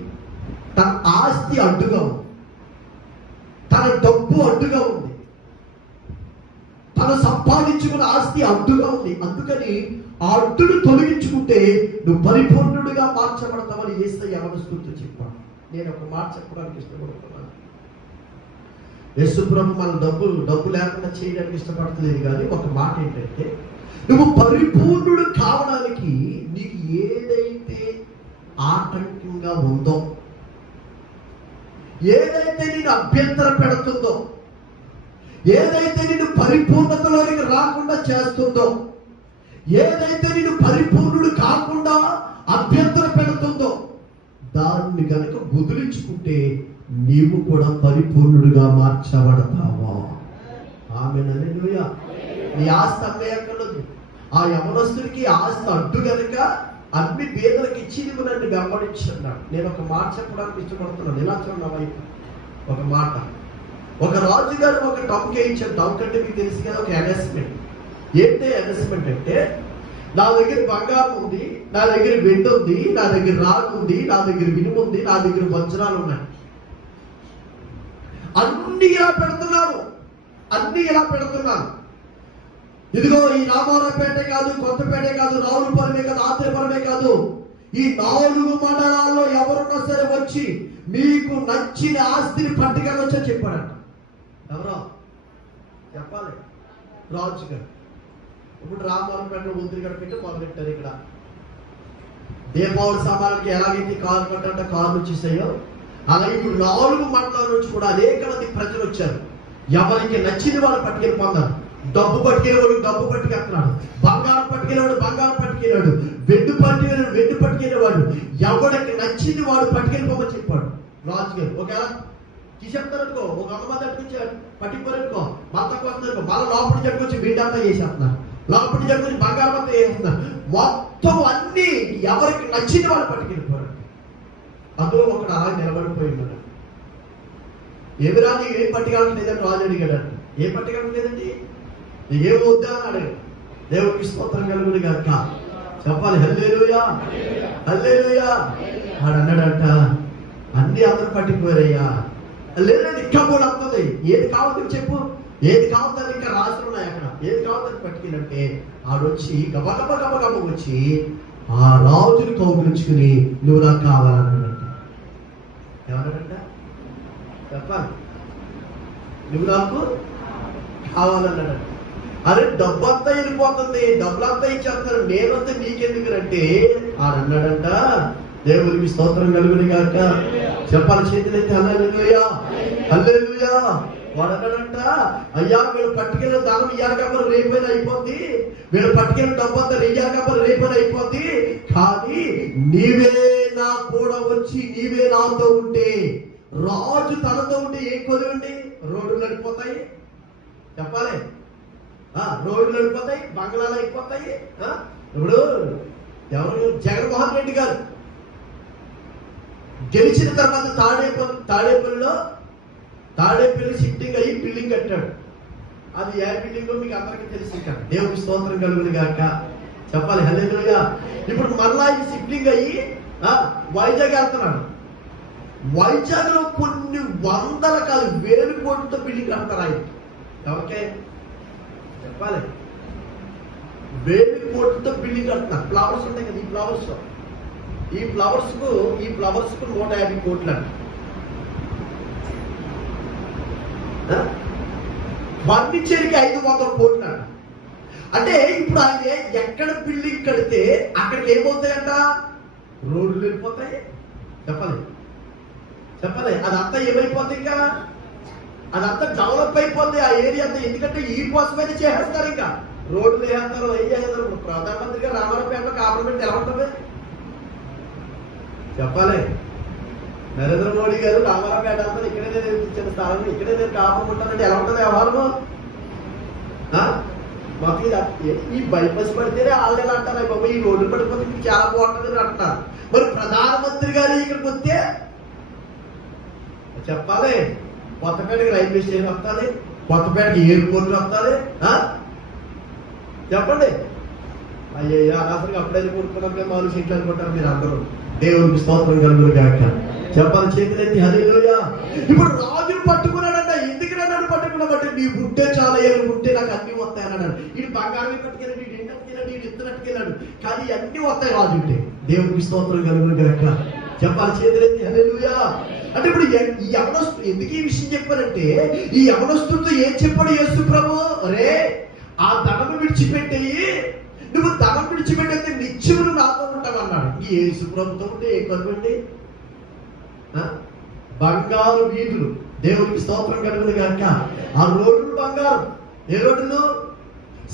తన ఆస్తి అడ్డుగా ఉంది, తన డబ్బు అడ్డుగా ఉంది, తను సంపాదించుకున్న ఆస్తి అడ్డుగా ఉంది. అందుకని ఆ అడ్డును తొలగించుకుంటే నువ్వు పరిపూర్ణుడిగా మార్చబడతామని యేసయ్య యవనస్తుడితో చెప్పాడు. నేను ఒక మాట చెప్పడానికి ఇష్టపడుతున్నాను. యేసు ప్రభు మన డబ్బు లేకుండా చేయడానికి ఇష్టపడతలేదు. కానీ ఒక మాట ఏంటంటే, నువ్వు పరిపూర్ణుడు కావడానికి నీకు ఏదైతే ఆటంకంగా ఉందో, ఏదైతే నేను అభ్యంతర పెడుతుందో, ఏదైతే నిన్ను పరిపూర్ణతలోనికి రాకుండా చేస్తుందో, ఏదైతే నేను పరిపూర్ణుడు కాకుండా అభ్యంతర పెడుతుందో, దాన్ని గనక వదిలించుకుంటే నీవు కూడా పరిపూర్ణుడిగా మార్చబడతావా? ఆమేన్, హల్లెలూయా. నీ ఆస్తి అమ్మేయక్కర్లేదు. ఆ యవనస్తుడికి ఆస్తి అడ్డు గనుక అన్ని పేదలకు ఇచ్చి నువ్వు నన్ను వెంబడించున్నాడు. నేను ఒక మాట చెప్పడానికి ఇష్టపడుతున్నాను. ఎలా చూడండి వైపు ఒక మాట. ఒక రాజు గారు ఒక టౌన్కి వేయించారు. టౌన్ అంటే మీకు తెలుసు కదా, ఒక అనౌన్స్మెంట్. ఏంటి అనౌన్స్మెంట్ అంటే, నా దగ్గర బంగారం ఉంది, నా దగ్గర వెండి ఉంది, నా దగ్గర రాగి ఉంది, నా దగ్గర ఇనుము ఉంది, నా దగ్గర వజ్రాలు ఉన్నాయి. అన్ని ఇలా పెడుతున్నారు, అన్ని ఇలా పెడుతున్నారు. ఇదిగో ఈ రామారావుపేట కాదు, కొత్తపేట కాదు, రావులపాలెమే కాదు, ఆత్రేయపురమే కాదు, ఈ 4 మండలాల్లో ఎవరున్నా సరే వచ్చి మీకు నచ్చిన ఆస్తిని పట్టుకెళ్ళొచ్చో చెప్పాడంట. ఎవరో చెప్పాలి, రాజు గారు. ఇప్పుడు రామారావుపేటలో ఉద్రిగడ పెట్టి మొదలెట్టారు. ఇక్కడ దీపావళి సామాన్లకి ఎలాగైతే కారు కట్టంటే కార్లు వచ్చేసాయో, అలా ఇప్పుడు 4 మండలాల నుంచి కూడా అనేక మంది ప్రజలు వచ్చారు. ఎవరికి నచ్చింది వాళ్ళు పట్టుకెళ్ళిపోతారు. డబ్బు పట్టుకెళ్ళేవాడు డబ్బు పట్టుకెళ్తున్నాడు, బంగారం పట్టుకెళ్ళేవాడు బంగారం పట్టుకెళ్ళాడు, వెండి పట్టుకెళ్ళాడు వెండి పట్టుకెళ్ళేవాడు. ఎవరికి నచ్చింది వాడు పట్టుకెళ్ళిపోమని చెప్పాడు రాజుగారు. ఒకవేళ తీసేస్తారనుకో, ఒక 100 మంది అట్టుకొచ్చి పట్టిపోరనుకో, మొత్తం వస్తుందనుకో, మళ్ళీ లోపలి జట్టుకొచ్చి వీడంతా చేసేస్తున్నారు, లోపలి జట్టుకొచ్చి బంగారం అంతా చేసేస్తున్నారు. మొత్తం అన్ని ఎవరికి నచ్చింది వాళ్ళు పట్టుకెళ్ళిపోయారు. అందులో ఒకడు అలా నిలబడిపోయినాడు. ఏమి రాదు, ఏం పట్టుకెళ్ళడం లేదని రాజు అడిగాడు. ఏం పట్టుకెళ్ళడం లేదండి, నీకేం వద్దా అని అడిగాడు. దేవుడికి స్తోత్రం కలుగును గాక. చెప్పాలి హల్లెలూయా, హల్లెలూయా. వాడు అన్నాడంట, అన్ని అందరూ పట్టిపోయారయ్యా. లేదండి, ఇంకా కూడా వస్తుంది. ఏది కావాలి చెప్పు, ఏది కావాలి, ఇంకా రాసులు ఉన్నాయి అక్కడ, ఏది కావాలి పట్టుకెళ్ళంటే ఆడొచ్చి గబగబ గబగబ వచ్చి ఆ రాజుని కౌగులించుకుని నువ్వు నాకు కావాలన్నాడంట. ఏమన్నాడంట చెప్పాలి, నువ్వు నాకు కావాలన్నాడంట. అరే డబ్బంతా వెళ్ళిపోతుంది, డబ్బులంతా ఇచ్చేస్తారు, నేనంతా నీకెందుకునంటే ఆడన్నాడంట, దేవుడికి స్తోత్రం కలుగును గాక. చెప్పాలి చేతులైతే హల్లెలూయా, హల్లెలూయా. వాడు అన్నాడంట, అయ్యా వీళ్ళు పట్టుకెళ్ళిన ధనం ఇయ్యాకప్పుడు రేపైనా అయిపోద్ది, వీళ్ళు పట్టుకెళ్ళిన డబ్బంతా ఇయ్యాకప్పుడు రేపైనా అయిపోద్ది, కానీ నీవే నా కూడా వచ్చి నీవే నాతో ఉంటే, రాజు తనతో ఉంటే ఏం కొలువండి, రోడ్లు నడిపోతాయి. చెప్పాలి, రోడ్లు నడిపోతాయి, బంగ్లాలు అయిపోతాయి. ఇప్పుడు ఎవరు జగన్మోహన్ రెడ్డి గారు గెలిచిన తర్వాత తాడేపల్లి షిఫ్టింగ్ అయ్యి బిల్డింగ్ కట్టాడు. అది ఏ బిల్డింగ్ మీకు అందరికీ తెలిసి, ఇంకా దేవుడి స్తోత్రం కలుగును గాక. చెప్పాలి హల్లెలూయా. ఇప్పుడు మళ్ళా ఈ షిఫ్టింగ్ అయ్యి వైజాగ్ వెళ్తున్నాడు. వైజాగ్ లో కొన్ని వందల కాదు 1000 కోట్లతో బిల్డింగ్ కడతారు ఆయన. ఎవరికే చెప్పాలి, 1000 కోట్లతో బిల్డింగ్ కడుతున్నారు. ఫ్లవర్స్ ఉంటాయి కదా, ఈ ఫ్లవర్స్ కు 150 కోట్లు అంట. ఫర్నిచర్కి 500 కోట్లు అంట. అంటే ఇప్పుడు ఆయన ఎక్కడ బిల్డింగ్ కడితే అక్కడికి ఏమవుతాయంట, రోడ్లు వెళ్ళిపోతాయి. చెప్పాలి అదంతా ఏమైపోతుంది, ఇంకా అదంతా డెవలప్ అయిపోద్ది ఆ ఏరియా అంతా. ఎందుకంటే ఈ కోసమైతే చేసేస్తారు, ఇంకా రోడ్లు వేస్తారు, ఏం చేస్తారు. ప్రధానమంత్రిగా రామారావుపేట కాంప్రమైజ్ ఎలా ఉంటుంది చెప్పాలి. నరేంద్ర మోడీ గారు రామారావుపేట అంతా ఇక్కడే నేను ఇచ్చిన స్థానంలో ఇక్కడే నేను కాపాడుకుంటానంటే ఎలా ఉంటుంది వ్యవహారము. మాకు ఈ బైపాస్ పడితేనే వాళ్ళు ఎలా అంటారు, బాబు ఈ రోడ్లు పడిపోతే మీకు చాలా బాగుంటుంది అంటున్నారు. మరి ప్రధానమంత్రి గారు ఇక్కడికి వస్తే చెప్పాలి, కొత్తపేటకి రైల్వే స్టేషన్ వస్తుంది, కొత్తపేటకి ఎయిర్పోర్ట్ వస్తుంది. చెప్పండి, అయ్యయ్యా అనవసరంగా అప్పుడైతే కొడుకున్నప్పుడే మాలు సీట్లు అనుకుంటారు మీరు అందరూ. దేవుడికి స్తోత్రం కలుగును గాక. చెప్పాలి చేతులెత్తి హల్లెలూయా. ఇప్పుడు రాజును పట్టుకున్నాడంట. ఎందుకు నన్ను పట్టుకున్నామంటే నీ ఉంటే చాలా, ఏళ్ళు ఉంటే నాకు అన్ని వస్తాయి అన్నాడు. ఇది బంగారం పట్టుకెళ్ళాడు, వీడు ఎండ పట్టుకెళ్ళాడు, వీడు ఎత్తునట్టుకెళ్ళాడు, కానీ అన్ని వస్తాయి రాజు ఉంటే. దేవుడికి స్తోత్రం కలుగును గాక. చెప్పాలి చేతులెత్తి హల్లెలూయా. అంటే ఇప్పుడు ఈ యవనస్తుడు ఎందుకు ఈ విషయం చెప్పారంటే, ఈ యవనస్తుడితో ఏం చెప్పాడు యేసు ప్రభు, అరే ఆ ధనము విడిచిపెట్టేయి, నువ్వు ధనం విడిచిపెట్టేస్తే నిత్యములు నాతో ఉంటావు అన్నాడు. ఈ యేసు ప్రభుతో ఉంటే ఏ కలుగుండి, బంగారు వీధులు. దేవుడికి స్తోత్రం కలుగును గాక. ఆ రోడ్లు బంగారం. ఏ రోడ్లు,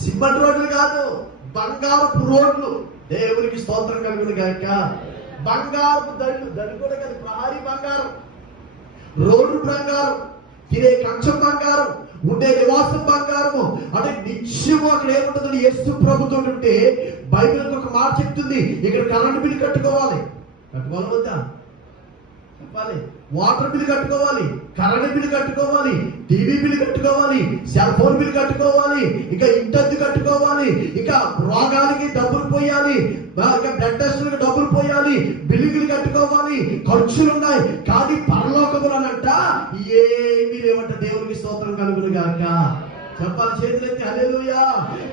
సిమెంట్ రోడ్లు కాదు, బంగారపు రోడ్లు. దేవుడికి స్తోత్రం కలుగును గాక. బంగారపు దడి కూడా కాదు, ప్రహారీ బంగారం, రోడ్డు బంగారం, తినే కంచం బంగారం, ఉండే నివాసం బంగారము. అంటే నిత్యము అక్కడ ఏముంటుంది, యేసు ప్రభుతో ఉంటే బైబిల్ ఒక మాట చెప్తుంది, ఇక్కడ కరెంట్ బిల్ కట్టుకోవాలి వద్దా చెప్పాలి, వాటర్ బిల్ కట్టుకోవాలి, కరెంట్ బిల్ కట్టుకోవాలి, టీవీ బిల్ కట్టుకోవాలి, సెల్ ఫోన్ బిల్ కట్టుకోవాలి, ఇంకా ఇంటద్దు కట్టుకోవాలి, ఇంకా రోగాలకి డబ్బులు పోయాలి, ఇంకా బ్లడ్ టెస్టులకు డబ్బులు పోయాలి, బిల్లులు కట్టుకోవాలి, ఖర్చులు ఉన్నాయి. కానీ పరలోకములనంట ఏమీ లేవు. చేతులెత్తి హల్లెలూయా.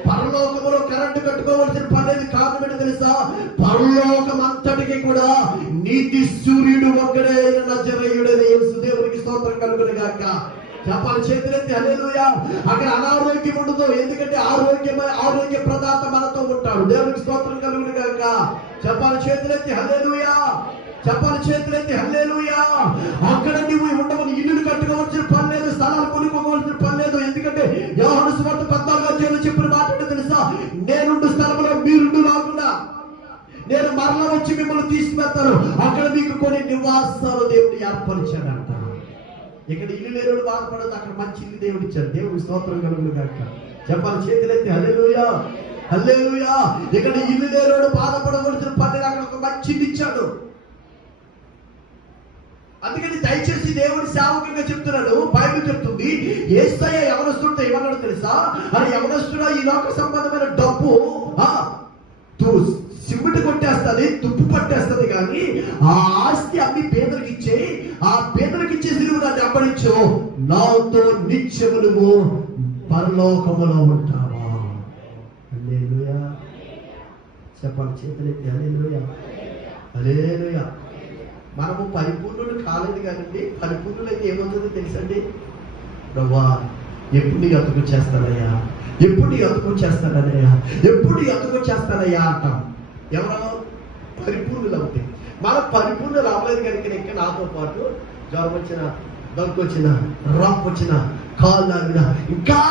పరలోకములో కరెంటు కట్టుకోవాల్సిన పని లేదు. కారణం ఏంటో తెలుసా? పరలోకం అంతటికి కూడా నీతి సూర్యుడు ఒక్కడే నజరేయుడైన యేసు దేవునికి స్తోత్రం కలుగును గాక. చెప్పాలి చేతులెత్తి హల్లెలూయా. అక్కడ అనారోగ్యం ఉండదు, ఎందుకంటే ఆరోగ్య ప్రదాత మనతో ఉంటాడు. దేవునికి స్తోత్రం కలుగును గాక. చెప్పాలి చేతులెత్తి హల్లెలూయా. చెప్పాలి చేతులెత్తి హల్లెలూయా. అక్కడ నువ్వు ఉండవని ఇల్లు కట్టుకోవాల్సిన పని లేదు, స్థలాలు కొనుక్కోవాల్సిన పని లేదు. ఎందుకంటే యోహాను సువార్త 14వ అధ్యాయంలో చెప్పిన మాట ఏంటో తెలుసా? నేనుండు స్థలంలో మీరుండు రాకుండా నేను మరలా వచ్చి మిమ్మల్ని తీసుకువెళ్తాను. అక్కడ మీకు కొన్ని నివాసాలు దేవుడు ఏర్పరిచాడంట. ఇక్కడ ఇల్లు లేని బాధపడదు, అక్కడ మంచి ఇల్లు దేవుడు ఇచ్చాడు. దేవుడు స్తోత్రం కలుగును గాక. చెప్పాలి చేతులెత్తి హల్లెలూయా. హల్లెలూయా. ఇక్కడ ఇల్లు లేని బాధపడవలసిన పని, అక్కడ ఒక మంచి ఇల్లు ఇచ్చాడు. అందుకని దయచేసి దేవుడి సేవకునిగా చెప్తున్నాడు. బైబిల్ చెప్తుంది, యేసయ్య యవనస్తుడితో ఏమన్నాడు తెలుసా? అని యవనస్తుడా, ఈ లోక సంబంధమైన డబ్బు సిమెంట్ కొట్టేస్తుంది, తుప్పు పట్టేస్తుంది, కానీ ఆ ఆస్తి అమ్మి పేదలకు ఇచ్చే, ఆ పేదలకు ఇచ్చేసి నువ్వు దాన్ని అమ్మడించు, నాతో నిత్యము నువ్వు పరలోకములో ఉంటావా. హల్లెలూయా. చెప్పాలి చేతులెత్తి హల్లెలూయా. హల్లెలూయా. మనము పరిపూర్ణుడు కాలేదు కానీ పరిపూర్ణులు అయితే ఏమవుతుందో తెలుసండి? ప్రభువా ఎప్పుడు నీ అతుకు చేస్తానయ్యా, ఎప్పుడు నీ అతుకు చేస్తానయ్యా, ఎప్పుడు నీ అతుకు చేస్తానయ్యా అంటాం. ఎవరో పరిపూర్ణులు అవుతాయి. మన పరిపూర్ణులు అవ్వలేదు కనుక ఇంకా నాతో పాటు జ్వరం వచ్చిన, దగ్గు వచ్చిన, రఫ్ వచ్చిన, కాళ్ళు లాగిన ఇంకా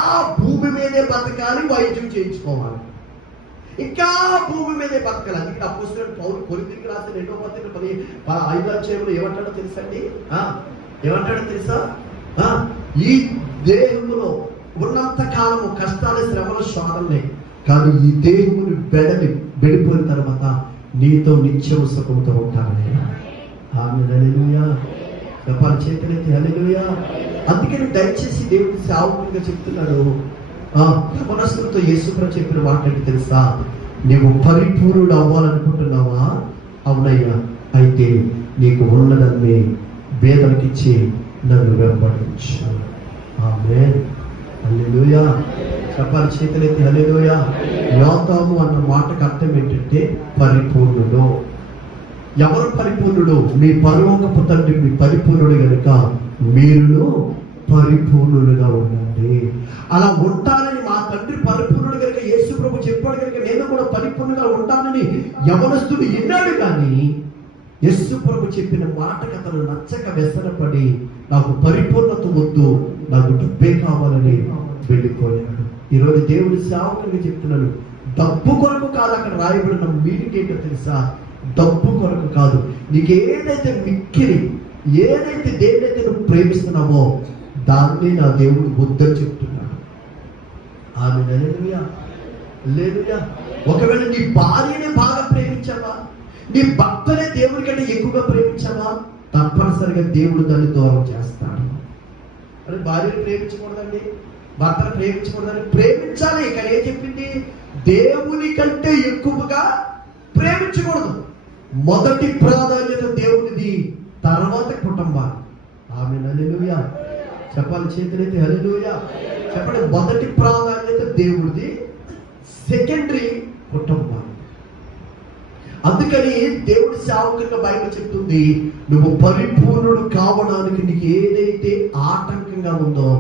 భూమి మీదే బతకాలి, వైద్యం చేయించుకోవాలి, ఇంకా భూమి మీదే బతకాలి. అందుకే అపోస్తలుడైన పౌలు కొరింథీయులకు రాసిన 2వ పత్రిక 5వ అధ్యాయంలో ఏమంటాడో తెలుసండి? ఏమంటాడో తెలుసా? ఈ దేహములో ఉన్నంత కాలము కష్టాలు, శ్రమలు, శోధనలే, కానీ ఈ దేహముని వెళ్ళిపోయిన తర్వాత నీతో నిత్యము సుఖంతో ఉంటానని. ఆమేన్. హల్లెలూయా. చెప్పాలి చేతులెత్తి హల్లెలూయా. అందుకని దయచేసి దేవుడి సేవకునిగా చెప్తున్నాడు. మనస్సులతో యేసుప్రభు చెప్పిన మాట ఏంటి తెలుసా? నీవు పరిపూర్ణుడు అవ్వాలనుకుంటున్నావా? అవునయ్యా, అయితే నీకు ఉన్నదాన్ని పేదలకిచ్చి నన్ను వెంబడించు. ఆమేన్. హల్లెలూయా. చెప్పాలి చేతులెత్తి హల్లెలూయా. యోతాము అన్న మాటకు అర్థం ఏంటంటే పరిపూర్ణుడు. ఎవరు పరిపూర్ణుడు? మీ పరలోకపు తండ్రి మీ పరిపూర్ణుడు కనుక మీరు పరిపూర్ణులుగా ఉండండి. అలా ఉంటానని మా తండ్రి పరిపూర్ణుడు కనుక యేసు ప్రభు చెప్పాడు కనుక నేను కూడా పరిపూర్ణంగా ఉంటానని యవనస్తుడు విన్నాడు. కానీ యేసు ప్రభు చెప్పిన మాటకు అతను నచ్చక వ్యసనపడి నాకు పరిపూర్ణత వద్దు, నాకు డబ్బే కావాలని వెళ్ళిపోయాడు. ఈరోజు దేవుడి సేవకుడిగా చెప్తున్నాను, డబ్బు కొరకు కాదు అక్కడ రాయబడిన మీనింగ్ ఏంటో తెలుసా? డబ్బు కొరకు కాదు. నీకు ఏదైతే మిక్కిలి, ఏదైతే దేన్నైతే నువ్వు ప్రేమిస్తున్నావో దాన్ని నా దేవుడు వద్దని చెప్తున్నాడు. ఆమేన్. హల్లెలూయా. హల్లెలూయా. ఒకవేళ నీ భార్యనే బాగా ప్రేమించావా, నీ భర్తనే దేవుడి కంటే ఎక్కువగా ప్రేమించావా, తప్పనిసరిగా దేవుడు దాన్ని దూరం చేస్తాడు. అంటే భార్యను ప్రేమించకూడదండి, భర్తను ప్రేమించకూడదని, ప్రేమించాలి. కానీ ఏం చెప్పింది? దేవుని కంటే ఎక్కువగా ప్రేమించకూడదు. మొదటి ప్రాధాన్యత దేవునిది, తర్వాత కుటుంబాన్ని. ఆమేన్. హల్లెలూయా. చెప్పాలి చేతులైతే హల్లెలూయా. చెప్పండి, మొదటి ప్రాధాన్యత దేవుడిది, సెకండరీ కుటుంబం. అందుకని దేవుడి సేవకునిగా బైబిల్ చెప్తుంది, నువ్వు పరిపూర్ణుడు కావడానికి నీకు ఏదైతే ఆటంకంగా ఉందో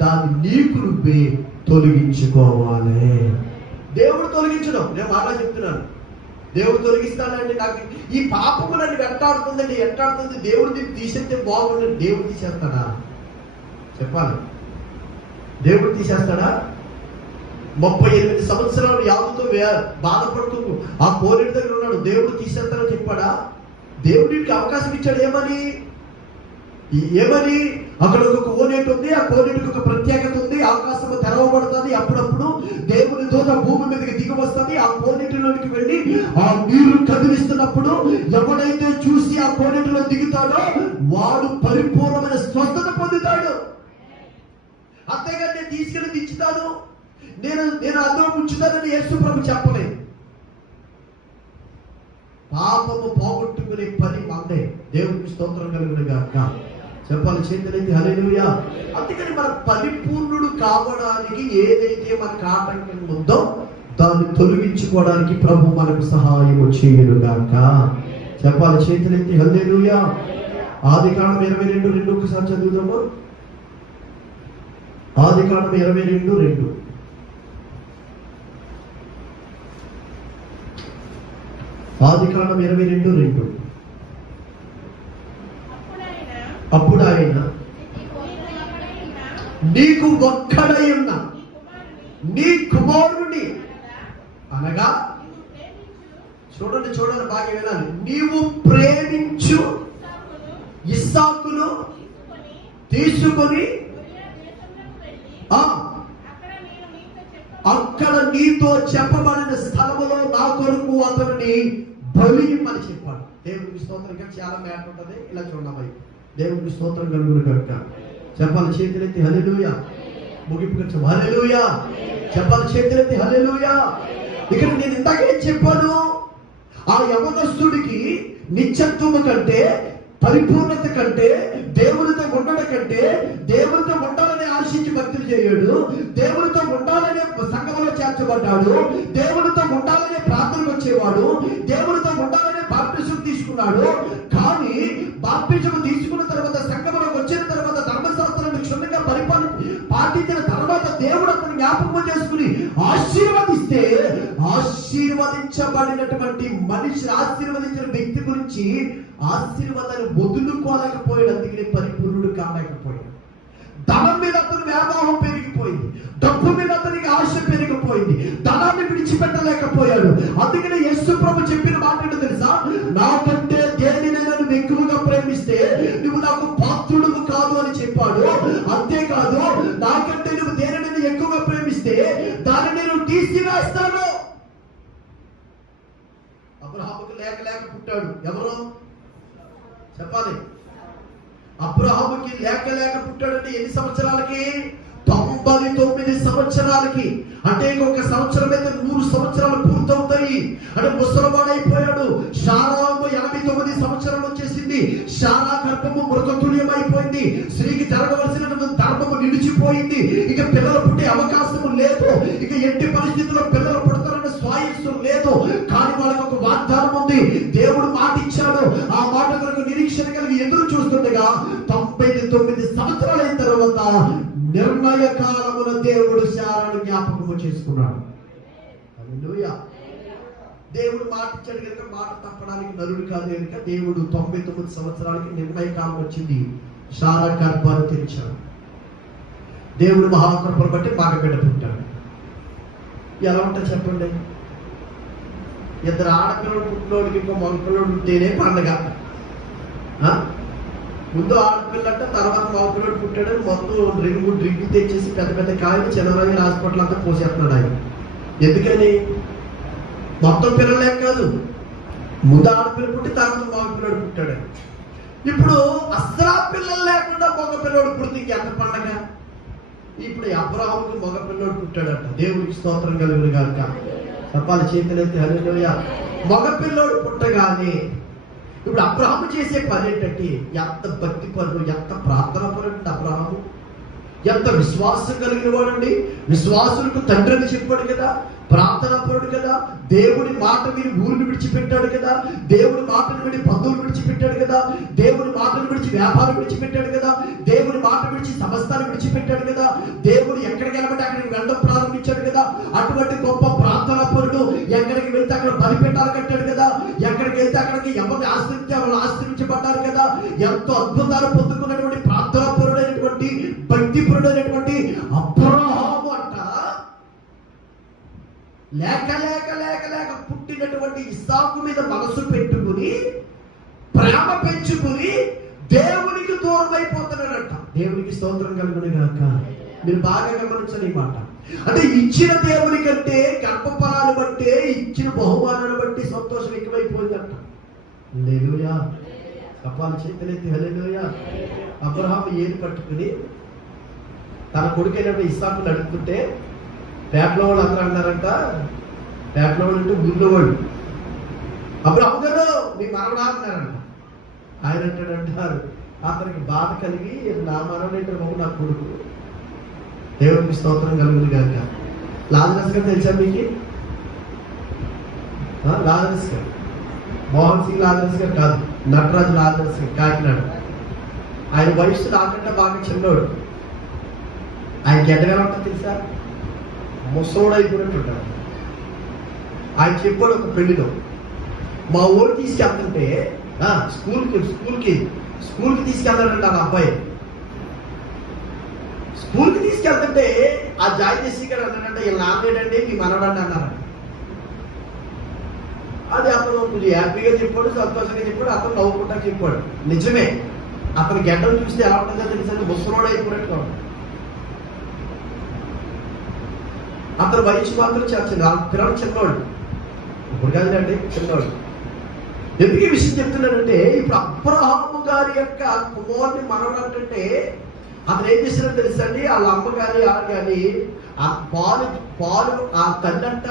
దాన్ని నీకు నువ్వే తొలగించుకోవాలి. దేవుడు తొలగించడం, నేను బాగా చెప్తున్నాను, దేవుడు తొలగిస్తానండి. నాకు ఈ పాపము నన్ను వెంటాడుతుందండి, వెంటాడుతుంది, దేవుడు దీన్ని తీసేస్తే బాగుండండి. దేవుడు తీసేస్తాడా? చెప్పాలి, దేవుడు తీసేస్తాడా? 38 సంవత్సరాలు యాదుతో బాధపడుతూ ఆ కోనేటి దగ్గర ఉన్నాడు. దేవుడు తీసేస్తానని చెప్పాడా? దేవుడికి అవకాశం ఇచ్చాడు. ఏమని అక్కడ ఒక కోనేటి ఉంది, ఆ కోనేటికి ఒక ప్రత్యేకత ఉంది, ఆకాశం తెరవబడుతుంది. అప్పుడప్పుడు దేవుని దూత భూమి మీదకి దిగి వస్తుంది. ఆ కోనేటిలోకి వెళ్ళి ఆ నీరు కదిలిస్తున్నప్పుడు ఎవడైతే చూసి ఆ కోనేటిలో దిగుతాడో వాడు పరిపూర్ణమైన స్వస్థత పొందుతాడు. అంతేగాని నేను తీసుకెళ్ళి దించుతాను, నేను అందులో ఉంచుతానని యేసు ప్రభు చెప్పలేదు. పాపము పోగొట్టుకునే పని మందే. దేవునికి స్తోత్రం కలుగును గాక. చెప్పాలి చేతులైతే హల్లెలూయా. అందుకని మన పరిపూర్ణుడు కావడానికి ఏదైతే మనకు ఆటంకం ఉందో దాన్ని తొలగించుకోవడానికి ప్రభు మనకు సహాయం చేయనుగాక. చెప్పాలి చేతులైతే హల్లెలూయా. ఆదికాండం 22:2 ఒకసారి చదువుదాము. ఆదికాండం 22:2. ఆదికాండం 22:2. అప్పుడు ఆయన నీకు ఒక్కడై ఉన్న నీ కుమారుని అనగా, చూడండి బాగా వినాలి, నీవు ప్రేమించు ఇస్సాకును తీసుకొని అక్కడ నీతో చెప్పబడిన స్థలములో నా కొరకు అతనిని బలి ఇమ్మని చెప్పాడు. దేవుడికి స్తోత్రం. చాలా మ్యాటర్ ఉంటుంది. ఇలా చూడమై దేవుడికి స్తోత్రం కలుగును కనుక చెప్పాలి చేతులెత్తి హల్లెలూయా. ముగింపుగా హల్లెలూయా. చెప్పాలి చేతులెత్తి హల్లెలూయా. ఇక్కడ నేను ఇందాకే చెప్పాను, ఆ యవనస్తుడికి నిత్యత్వము కంటే, పరిపూర్ణత కంటే, దేవునితో ఉండడం కంటే, దేవునితో ఉండాలని ఆశించి భక్తులు చేయడు, దేవునితో ఉండాలనే సంఘంలో చేర్చబడ్డాడు, దేవునితో ఉండాలనే ప్రార్థనకు వచ్చేవాడు, దేవునితో ఉండాలనే బాప్టిజం తీసుకున్నాడు. కానీ బాప్టిజం తీసుకున్న తర్వాత, సంఘంలోకి వచ్చిన తర్వాత, ధర్మశాస్త్రాన్ని క్షుణ్ణంగా పాటించిన తర్వాత దేవుడు అతను జ్ఞాపకం చేసుకుని ఆశీర్వదిస్తే, ఆశీర్వదించబడినటువంటి మనిషి, ఆశీర్వదించిన వ్యక్తి గురించి ఆశీర్వాదాన్ని వదులుకోలేకపోయాడు. అందుకని పరిపూర్ణుడు కాలేకపోయాడు. ధనం మీద అతని వ్యామోహం పెరిగిపోయింది, డబ్బు మీద అతనికి ఆశ పెరిగిపోయింది, ధనాన్ని విడిచిపెట్టలేకపోయాడు. అందుకనే యేసు ప్రభు చెప్పిన మాట ఏంటో తెలుసా? నాకంటే దేనినైనా నువ్వు ఎక్కువగా ప్రేమిస్తే నువ్వు నాకు పాత్రుడు కాదు అని చెప్పాడు. అంతేకాదు, నాకంటే నువ్వు దేనినైనా ఎక్కువగా ప్రేమిస్తే దాన్ని నేను తీసివేస్తాను. అబ్రహాముకు లేక పుట్టాడు. ఎవరు చెప్పాలి? అబ్రహాముకి లేక పుట్టాడంటే ఎన్ని సంవత్సరాలకి? 99 సంవత్సరాలకి. అంటే ఇంకొక సంవత్సరం అయితే 100 సంవత్సరాలు పూర్తవుతాయి. అంటే ముసలవాడైపోయాడు. శారాము 89 సంవత్సరాలు వచ్చేసింది. శారా గర్భము మృతతుల్యం అయిపోయింది. స్త్రీకి జరగవలసినటువంటి ధర్మము నిలిచిపోయింది. ఇక పిల్లలు పుట్టే అవకాశము లేదు. ఇక ఎట్టి పరిస్థితుల్లో పిల్లలు పుడతారన్న స్వాయస్సు లేదు. కానీ వాళ్ళకి ఒక వాగ్దానం ఉంది. దేవుడు మాట ఇచ్చాడు. ఆ మాట కొరకు నిరీక్షణ కలిగి ఎదురు చూస్తుండగా 99 సంవత్సరాలు అయిన తర్వాత నిర్ణయ కాలమున దేవుడు శారాను జ్ఞాపకము చేసుకున్నాడు. హల్లెలూయా. దేవుడు మాట ఇచ్చాడు కనుక మాట తప్పడానికి నరుడు కాదు కనుక దేవుడు 99 సంవత్సరాలకి నిర్ణయ కాలం వచ్చింది. శారా గర్భాన్ని తెరిచాడు. దేవుడు మహాకృపను బట్టి మగబిడ్డ పుట్టాడు. ఎలా ఉంటుంది చెప్పండి? ఇద్దరు ఆడపిల్లలు పుట్టినోడికి ఇంకో మగపిల్లడు ఉంటేనే పండగ. ముందు ఆడపిల్ల అంటే తర్వాత మగపిల్లడు పుట్టాడని మొత్తం డ్రింక్ తెచ్చేసి పెద్ద పెద్ద కాయలు చిన్నరాజు హాస్పిటల్ అంతా పోసేస్తున్నాడు ఆయన. ఎందుకని? మొత్తం పిల్లలే కాదు, ముందు ఆడపిల్ల పుట్టి తర్వాత మగపిల్లడు పుట్టాడు. ఇప్పుడు అసలు పిల్లలు లేకుండా మగపిల్లడు పుడితే ఎంత పండగ? ఇప్పుడు అబ్రహాముకి మగపిల్లడు పుట్టాడట. దేవుడికి స్తోత్రం కలుగును గాక. చెప్పాలి చేతులైతే హల్లెలూయా. మగపిల్లోడు పుట్టగానే ఇప్పుడు అబ్రహాము చేసే పని ఏంటంటే, ఎంత భక్తి పరుడు, ఎంత ప్రార్థన పరుడు అబ్రహాము, ఎంత విశ్వాసం కలిగిన వాడండి. విశ్వాసులకు తండ్రి అని చెప్పాడు కదా, ప్రార్థన పరుడు కదా, దేవుడి మాట విని ఊరిని విడిచిపెట్టాడు కదా, దేవుడి మాటను విడి బంధువులు విడిచిపెట్టాడు కదా, దేవుడి మాటను విడిచి వ్యాపారం విడిచిపెట్టాడు కదా, దేవుడి మాట విడిచి సమస్తాన్ని విడిచిపెట్టాడు కదా, దేవుడు ఎక్కడికి వెళ్ళబట్టి అక్కడికి వెళ్ళడం ప్రారంభించాడు కదా. అటువంటి గొప్ప ప్రార్థన పరుడు. ఎక్కడికి వెళ్తే అక్కడ బలిపెట్టాలు కట్టాడు కదా, ఎక్కడికి వెళ్తే అక్కడికి ఎవరిని ఆశ్రయించి వాళ్ళు ఆశ్రయించబడ్డారు కదా. ఎంతో అద్భుతాలు పొందుకున్నటువంటి ప్రార్థన పరుడైనటువంటి భక్తి పరుడైనటువంటి అబ్రహాము అంట లేక పుట్టినటువంటి ఇస్సాకు మీద మనసు పెట్టుకుని ప్రేమ పెంచుకుని దేవునికి దూరం అయిపోతున్నాడంట. దేవునికి స్తోత్రం కలుగును గాక. మీరు బాగా గమనించండి ఈ మాట. అంటే ఇచ్చిన దేవుని కంటే గర్భఫలాన్ని బట్టే, ఇచ్చిన బహుమానాన్ని బట్టి సంతోషం ఎక్కువైపోయిందంట. హల్లెలూయా. కపాలు చేతులెత్తి హల్లెలూయా. అబ్రహాము ఏది పట్టుకుని తన కొడుకైనప్పుడు ఇస్సాకుని అడుగుతుంటే పేటలో వాళ్ళు అందరూ అన్నారంట, పేటలో వాళ్ళు అంటే ఊళ్ళో వాళ్ళు, అబ్రహాము గారు మీ మనవడా అన్నారంట. ఆయన అంటారు, అతనికి బాధ కలిగి నా మనవడేంటి బాబు నా కొడుకు, దేవుడికి స్తోత్రం కలుగును గాక. లాజరస్ గారు తెలుసా మీకు? లాజరస్ గారు మోహన్ సింగ్ లాజరస్ గారు కాదు, నటరాజు లాజరస్ గారు, కాకినాడ. ఆయన వయసు నాకంటే బాగా చిన్నోడు. ఆయనకి ఎంతగా ఉంటుంది తెలుసా? ముసోడు అయిపోయినట్టుంటాడు. ఆయన చెప్పాడు ఒక పెళ్లిలో, మా ఊరు తీసుకెళ్తుంటే స్కూల్కి తీసుకెళ్తాడంట ఆ అబ్బాయి. స్కూల్కి తీసుకెళ్తుంటే ఆ జాయి చేసి గారు అన్నాడంటే వీళ్ళ నాన్నేడండి మీ మనవడండి అన్నారు. అది అతను కొంచెం హ్యాపీగా చెప్పాడు, సంతోషంగా చెప్పాడు, అతను నవ్వుకుంటా చెప్పాడు. నిజమే, అతను గడ్డలు చూస్తే ఎలా ఉంటుందో తెలుసండి, ముసలోడు అయిపోయినట్టుగా ఉంటుంది. అతని వయసు మాత్రం చాలా పిల్లలు చిన్నవాడు, ఇప్పుడు కాదండి చిన్నవాడు. ఎందుకు ఈ విషయం చెప్తున్నాడంటే, ఇప్పుడు అబ్రహాము గారి యొక్క కుమారుని మనవడు అంటే అతను ఏం చేసినా తెలుసండి, వాళ్ళ అమ్మ కానీ ఆడు కానీ ఆ పాలు ఆ తల్లంట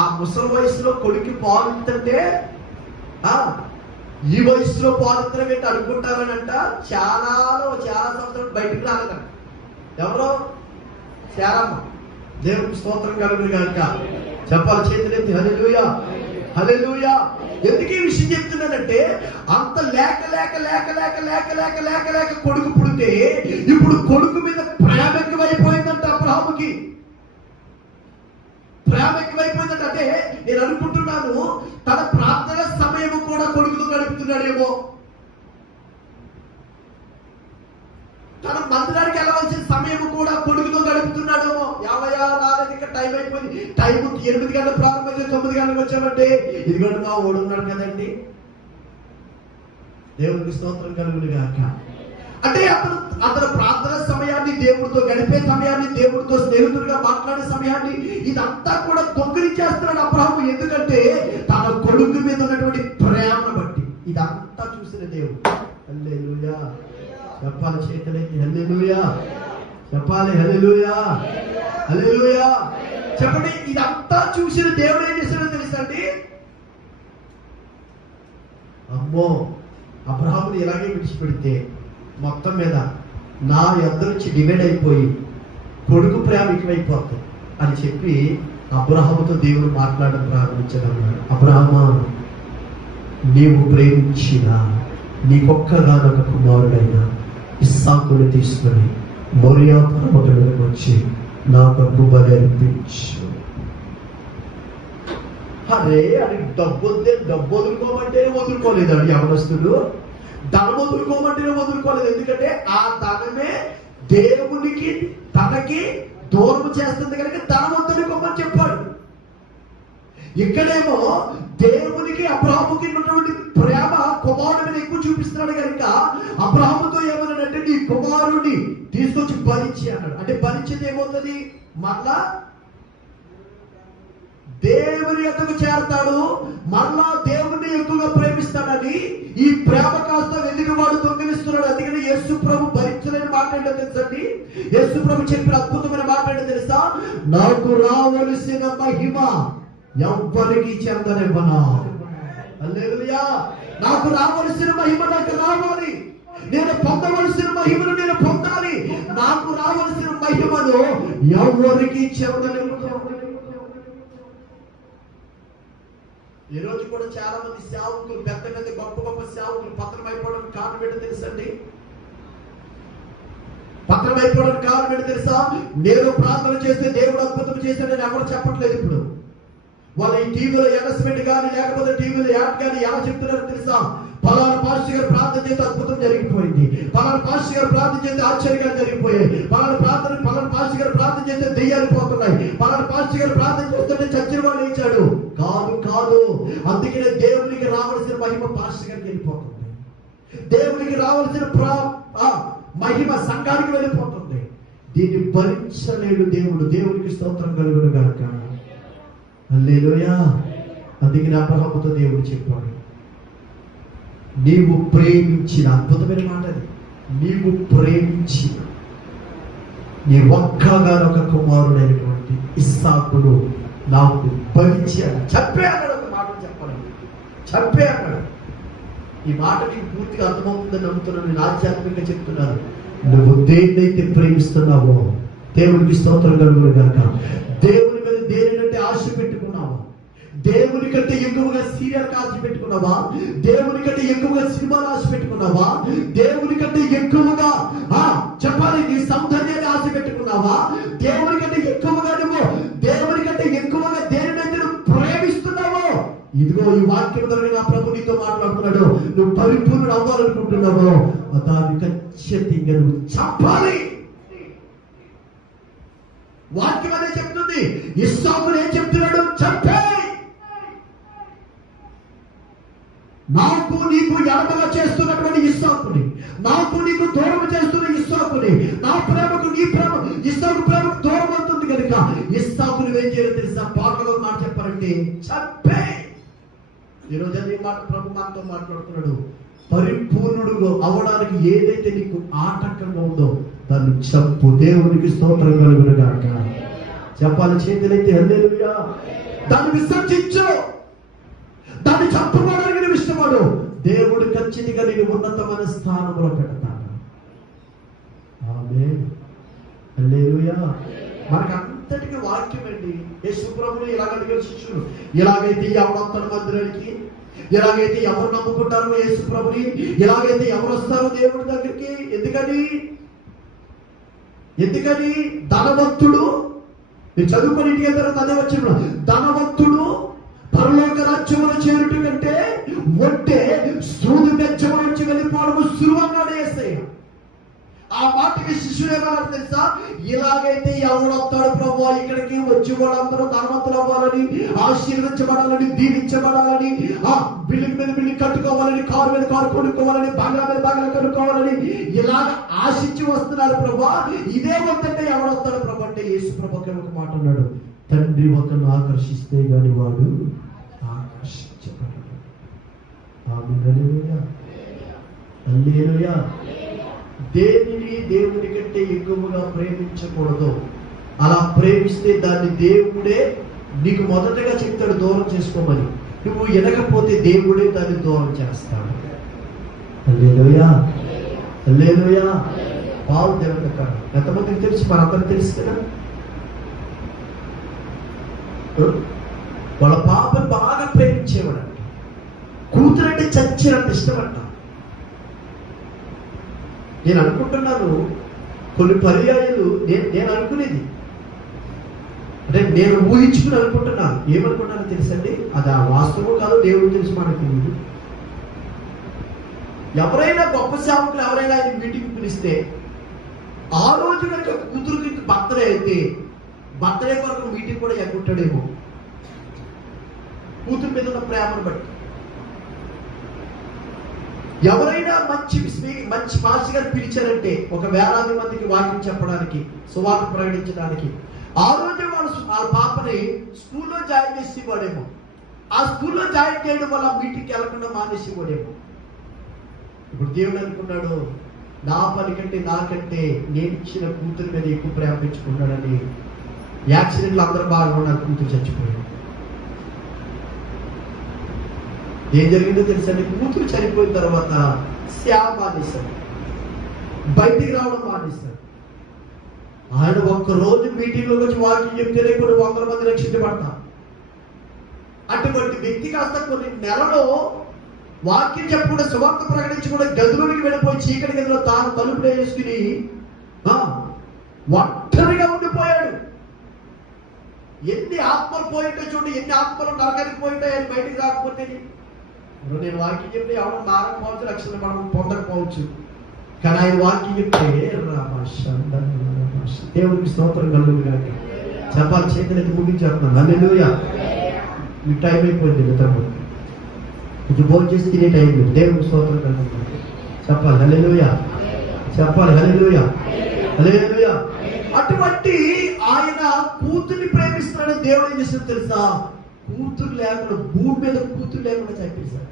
ఆ ముసలి వయసులో కొడుకు పాలు ఇస్తుంటే ఈ వయసులో పాలు ఇద్దరం ఏంటి అనుకుంటారనంట. చాలా సంవత్సరాలు బయటికి రాలేదంట. ఎవరో శారమ్మ. దేవుడికి స్తోత్రం కలుగును గాక. చెప్పాలి చేతులెత్తి హల్లెలూయా హల్లెలూయా. ఎందుకు ఈ విషయం చెప్తున్నానంటే, అంత లేక లేక లేక లేక లేక లేక లేక లేక కొడుకు పుడితే ఇప్పుడు కొడుకు మీద ప్రేమ ఎక్కువైపోయిందంట. అబ్రహాముకి ప్రేమ ఎక్కువైపోయిందంట. అంటే నేను అనుకుంటున్నాను, తన ప్రార్థన సమయం కూడా కొడుకుతో గడుపుతున్నాడేమో. తన మందిరానికి వెళ్ళవలసిన సమయం కూడా కొడుకుతో గడుపుతున్నాడేమో. 50 రాలేదు, ఇంకా టైం అయిపోయింది. టైం 8 గంటలు ప్రారంభమైంది, 9 గంటలకు వచ్చామంటే ఇదిగోండి మా ఓడు ఉన్నాడు కదండి. దేవుడికి స్తోత్రం కలుగును గాక. అంటే అతను ప్రార్థన సమయాన్ని, దేవుడితో గడిపే సమయాన్ని, దేవుడితో స్నేహితుడిగా మాట్లాడే సమయాన్ని ఇదంతా కూడా దొంగిలించేస్తున్నాడు అబ్రహాము. ఎందుకంటే తన కొడుకు మీద ఉన్నటువంటి ప్రేమను బట్టి. ఇదంతా చూసిన దేవుడు. హల్లెలూయా. చెప్పాలి చేతులకి హల్లెలూయా. చెప్పాలి హల్లెలూయా హల్లెలూయా. చెప్పండి, ఇదంతా చూసిన దేవుడు ఏం చేశాడో తెలుసండి. అమ్మో, అబ్రహాముని ఇలాగే విడిచిపెడితే మొత్తం మీద నా యొద్ద నుంచి డివైడ్ అయిపోయి కొడుకు ప్రేమ ఎక్కువైపోతుంది అని చెప్పి అబ్రహాముతో దేవుడు మాట్లాడడం ప్రారంభించాడు. అబ్రహామా, నీవు ప్రేమించిన నీకొక్కగానొక కుమారుడైన ఇస్సాకుని తీసుకొని మోరియా పర్వతానికి వచ్చి నా ప్రభు బలి అర్పించు. అరే, అది డబ్బు వదులుకోమంటే వదులుకోలేదు. అది యవనస్తుడు ధనం వదులుకోమంటేనే వదులుకోలేదు. ఎందుకంటే ఆ ధనమే దేవునికి తనకి దూరం చేస్తుంది కనుక ధనం వదులుకోమని చెప్పాడు. ఇక్కడేమో దేవునికి అబ్రహాముకి ఉన్నటువంటి ప్రేమ కుమారుడి మీద ఎక్కువ చూపిస్తున్నాడు కనుక అబ్రహాముతో ఏమన్నాడంటే, నీ కుమారుడిని తీసుకొచ్చి బలిచ్చి అన్నాడు. అంటే బలిచ్చేది ఏమవుతుంది? మళ్ళా దేవుని యొక్కకు చేరతాడు, మళ్ళా దేవుడిని ఎక్కువగా ప్రేమిస్తాడని ఈ ప్రేమ కాస్త వెలిగి వాడు దొంగిలిస్తున్నాడు. అందుకని యేసు ప్రభు భరించలేని మాట ఏంటో తెలుసండి. యేసు ప్రభు చెప్పిన అద్భుతమైన మాట ఏంటో తెలుసా? నాకు రావలసిన మహిమ ఎవ్వరికి చెందనివ్వనా. హల్లెలూయా. నాకు రావలసిన మహిమ నాకు రావాలి. నేను పొందవలసిన మహిమను నేను పొందాలి. నాకు రావలసిన మహిమను ఎవరికి చెందనివ్వను. ఈ రోజు కూడా చాలా మంది సేవకులు, పెద్ద పెద్ద గొప్ప గొప్ప సేవకులు పత్రం అయిపోవడానికి కారణం ఏంటో తెలుసండి. పత్రం అయిపోవడానికి కారణం ఏంటో తెలుసా? నేను ప్రార్థన చేస్తే దేవుడు అద్భుతం చేశాడని ఎవరు చెప్పట్లేదు. ఇప్పుడు వాళ్ళ ఈ టీవీలో అనౌన్స్మెంట్ కానీ లేకపోతే టీవీలో యాడ్ కానీ ఎలా చెప్తున్నారో తెలుసా? పలానా పాస్టర్ గారు ప్రార్థన చేస్తే అద్భుతం జరిగిపోయింది, పలానా పాస్టర్ గారు ప్రార్థన చేస్తే ఆశ్చర్యాలు జరిగిపోయాయి, పలానా పాస్టర్ గారు ప్రార్థన చేస్తే దెయ్యాలు పోతున్నాయి, పలానా పాస్టర్ గారు ప్రార్థన చేస్తుంటే చచ్చిన వాడు ఇచ్చాడు. కాదు. అందుకనే దేవునికి రావాల్సిన మహిమ పాస్టర్ గారికి వెళ్ళిపోతుంది. దేవునికి రావాల్సిన మహిమ సంఘానికి వెళ్ళిపోతుంది. దీన్ని భరించలేడు దేవుడు. దేవునికి స్తోత్రం కలుగును గాక. హల్లెలూయా. అందుకని అబ్రహాముతో దేవుడు చెప్పాడు, నీవు ప్రేమించిన, అద్భుతమైన మాట అది, నీవు ప్రేమించిన నీ ఒక్కగానొక కుమారుడైనటువంటి ఇస్సాకును నాకు బలిచ్చి అని చెప్పే అన్నాడు. ఒక మాట చెప్పాలి, చెప్పే అన్నాడు. ఈ మాట నీకు పూర్తిగా అర్థమవుతుందని నమ్ముతున్నాను. నేను ఆధ్యాత్మికంగా చెప్తున్నాను. నువ్వు దేన్నైతే ప్రేమిస్తున్నావో, దేవునికి స్తోత్రం కలుగును గాక. దేవుని మీద దేనికంటే ఆశ పెట్టుకున్నావా? దేవుని కంటే ఎక్కువగా సీరియల్ ఆశ పెట్టుకున్నావా? దేవుని కంటే ఎక్కువగా సినిమాలు ఆశ పెట్టుకున్నావా? దేవుని కంటే ఎక్కువగా చెప్పాలి నీ సౌందర్యాన్ని ఆశ పెట్టుకున్నావా? దేవుని కంటే ఎక్కువగా నువ్వు దేవుని కంటే ఎక్కువగా దేనినైతే నువ్వు ప్రేమిస్తున్నావో, ఇదిగో ఈ వాక్యం ద్వారా నా ప్రభు నీతో మాట్లాడుతున్నాడు. నువ్వు పరిపూర్ణుడు అవ్వాలనుకుంటున్నావో దాన్ని ఖచ్చితంగా నువ్వు చంపాలి. వాక్యం అదే చెప్తుంది. ఇస్సాకును ఏం చెప్తున్నాడు? చంపే. నాకు నీకు ఎడమగా చేస్తున్నటువంటి ఇస్సాకుని, నాకు నీకు దూరం చేస్తున్న ఇస్సాకుని, నా ప్రేమకు నీ ప్రేమ ఇస్సాకు ప్రేమకు దూరం అవుతుంది కనుక ఇస్సాకుని ఏం చేయాలి తెలుసా? పాటలో మాట చెప్పారంటే చంపే. ఈరోజు అదే మాట ప్రభు మనతో మాట్లాడుతున్నాడు. పరిపూర్ణుడు అవ్వడానికి ఏదైతే నీకు ఆటంకంగా ఉందో దాన్ని చంపు. దేవునికి స్తోత్రం కలుగును గాక. చెప్పాలి చేతులైతే హల్లెలూయా. దాన్ని విసర్జించు. దాన్ని చంపుకోవడానికి నువ్వు ఇష్టపడు. దేవుడు ఖచ్చితంగా నేను ఉన్నతమైన స్థానంలో పెడతాను. ఆమేన్. హల్లెలూయా. మనకు అంతటికి వాక్యం అండి. యేసు ప్రభువుని ఇలాగ అడిగారు శిష్యులు, ఇలాగైతే ఎవరు వస్తారు మందిరానికి? ఎలాగైతే ఎవరు నమ్ముకుంటారో యేసు ప్రభుని? ఎలాగైతే ఎవరు వస్తారో దేవుడి దగ్గరికి? ఎందుకని ధనవంతుడు, మీరు చదువుకొని ఇంటికి తర్వాత అదే వచ్చిన ధనవంతుడు పరలోక రాజ్యమును చేరుట కంటే ఒంటే సూది బెచ్చము నుంచి వెళ్ళిపోవడము సులువన్నాడు యేసయ్య. ఆ మాటకి శిష్యుడు ఏమన్నారు తెలుసా? ఇలాగైతే ఎవడొస్తాడు ప్రభు ఇక్కడికి వచ్చి వాళ్ళందరూ ధనవంతులు అవ్వాలని, ఆశీర్వదించబడాలని, దీవించబడాలని, బిల్డింగ్ మీద బిల్డింగ్ కట్టుకోవాలని, కారు మీద కారు కొనుక్కోవాలని, బంగ్లా మీద బంగ్లా కనుక్కోవాలని ఇలాగ ఆశించి వస్తున్నారు ప్రభు. ఇదే వద్దంటే ఎవడొస్తాడు ప్రభు అంటే యేసు ప్రభుకి ఒక మాట అన్నాడు, తండ్రి ఒకరిని ఆకర్షిస్తే గాని వాడు ఆకర్షించబడడు. ఆమేన్. హల్లెలూయా. హల్లెలూయా. దేనిని దేవుని కంటే ఎక్కువగా ప్రేమించకూడదు. అలా ప్రేమిస్తే దాన్ని దేవుడే నీకు మొదటగా చెప్తాడు దూరం చేసుకోమని. నువ్వు ఎనకపోతే దేవుడే దాన్ని దూరం చేస్తాడు. హల్లెలూయా. హల్లెలూయా. పాలు దేవుడు కాదు. ఎంతమందికి తెలుసు? మనందరికి తెలుసు కదా. వాళ్ళ పాపను బాగా ప్రేమించేవాడు. కూతురంటే చచ్చినంత ఇష్టపడ్డా. నేను అనుకుంటున్నాను కొన్ని పర్యాయాలు నేను అనుకునేది అంటే నేను ఊహించుకుని అనుకుంటున్నాను. ఏమనుకుంటానో తెలుసండి, అది ఆ వాస్తవం కాదు, దేవుడు తెలుసు, మనకు తెలియదు. ఎవరైనా గొప్ప సేవకులు ఎవరైనా ఆయన మీటింగ్ పిలిస్తే ఆ రోజు కనుక కూతురుకి బర్త్డే అయితే బర్త్డే కొరకు మీటింగ్ కూడా ఎగ్గుంటాడేమో, కూతురు మీద ఉన్న ప్రేమను బట్టి. ఎవరైనా మంచి పాస్టర్ గారు పిలిచారంటే ఒక వేలాది మందికి వాక్యం చెప్పడానికి, సువార్త ప్రకటించడానికి, ఆ రోజే వాళ్ళ పాపని స్కూల్లో జాయిన్ చేసి ఇవ్వడేమో. ఆ స్కూల్లో జాయిన్ చేయడం వల్ల మీటింగ్కి వెళ్లకుండా మానేసి ఇవ్వడేమో. ఇప్పుడు దేవుడు అనుకున్నాడు, నా పని కంటే నాకంటే నేను ఇచ్చిన కూతురు మీద ఎక్కువ ప్రేమ పెంచుకున్నాడని. యాక్సిడెంట్లు అందరూ బాగా ఉన్నారు, కూతురు చచ్చిపోయాడు. ఏం జరిగిందో తెలుసండి, కూతురు చనిపోయిన తర్వాత సేవ మానేశాడు, బయటికి రావడం మానేశాడు. ఆయన ఒక్కరోజు మీటింగ్లోకి వచ్చి వాక్యం చెప్తేనే కొన్ని 100 మంది రక్షించబడతారు. అటువంటి వ్యక్తి కాస్త కొన్ని నెలలో వాక్యం చెప్పకుండా సువార్త ప్రకటించకుండా గదిలోకి వెళ్ళిపోయి చీకటి గదిలో తాను తలుపులు వేసుకుని ఒంటరిగా ఉండిపోయాడు. ఎన్ని ఆత్మలు పోయింటో చూడండి, ఎన్ని ఆత్మలు నరకానికి పోయింటాయి ఆయన బయటికి రాకపోతే. ఇప్పుడు నేను వాక్యం చెప్తే ఎవరు మారకపోవచ్చు, రక్షణ మనం పొందకపోవచ్చు, కానీ ఆయన వాక్యం చెప్తే దేవుడికి స్తోత్రం కలుగును గాక. చెప్పాలి చేతులైతే ముగించేస్తున్నాను. హల్లెలూయా. మీ టైం అయిపోయింది, మిత్రము కొంచెం భోజనం చేసి తినే టైం లేదు. దేవుడికి స్తోత్రం కలుగును గాక. చెప్పాలి హల్లెలూయా. చెప్పాలి హల్లెలూయా. హల్లెలూయా. అటువంటి ఆయన కూతుర్ని ప్రేమిస్తున్నాడని దేవుడు ఏం చేస్తాడు తెలుసా? కూతురు లేకుండా, భూమి మీద కూతురు లేకుండా చంపేశాడు.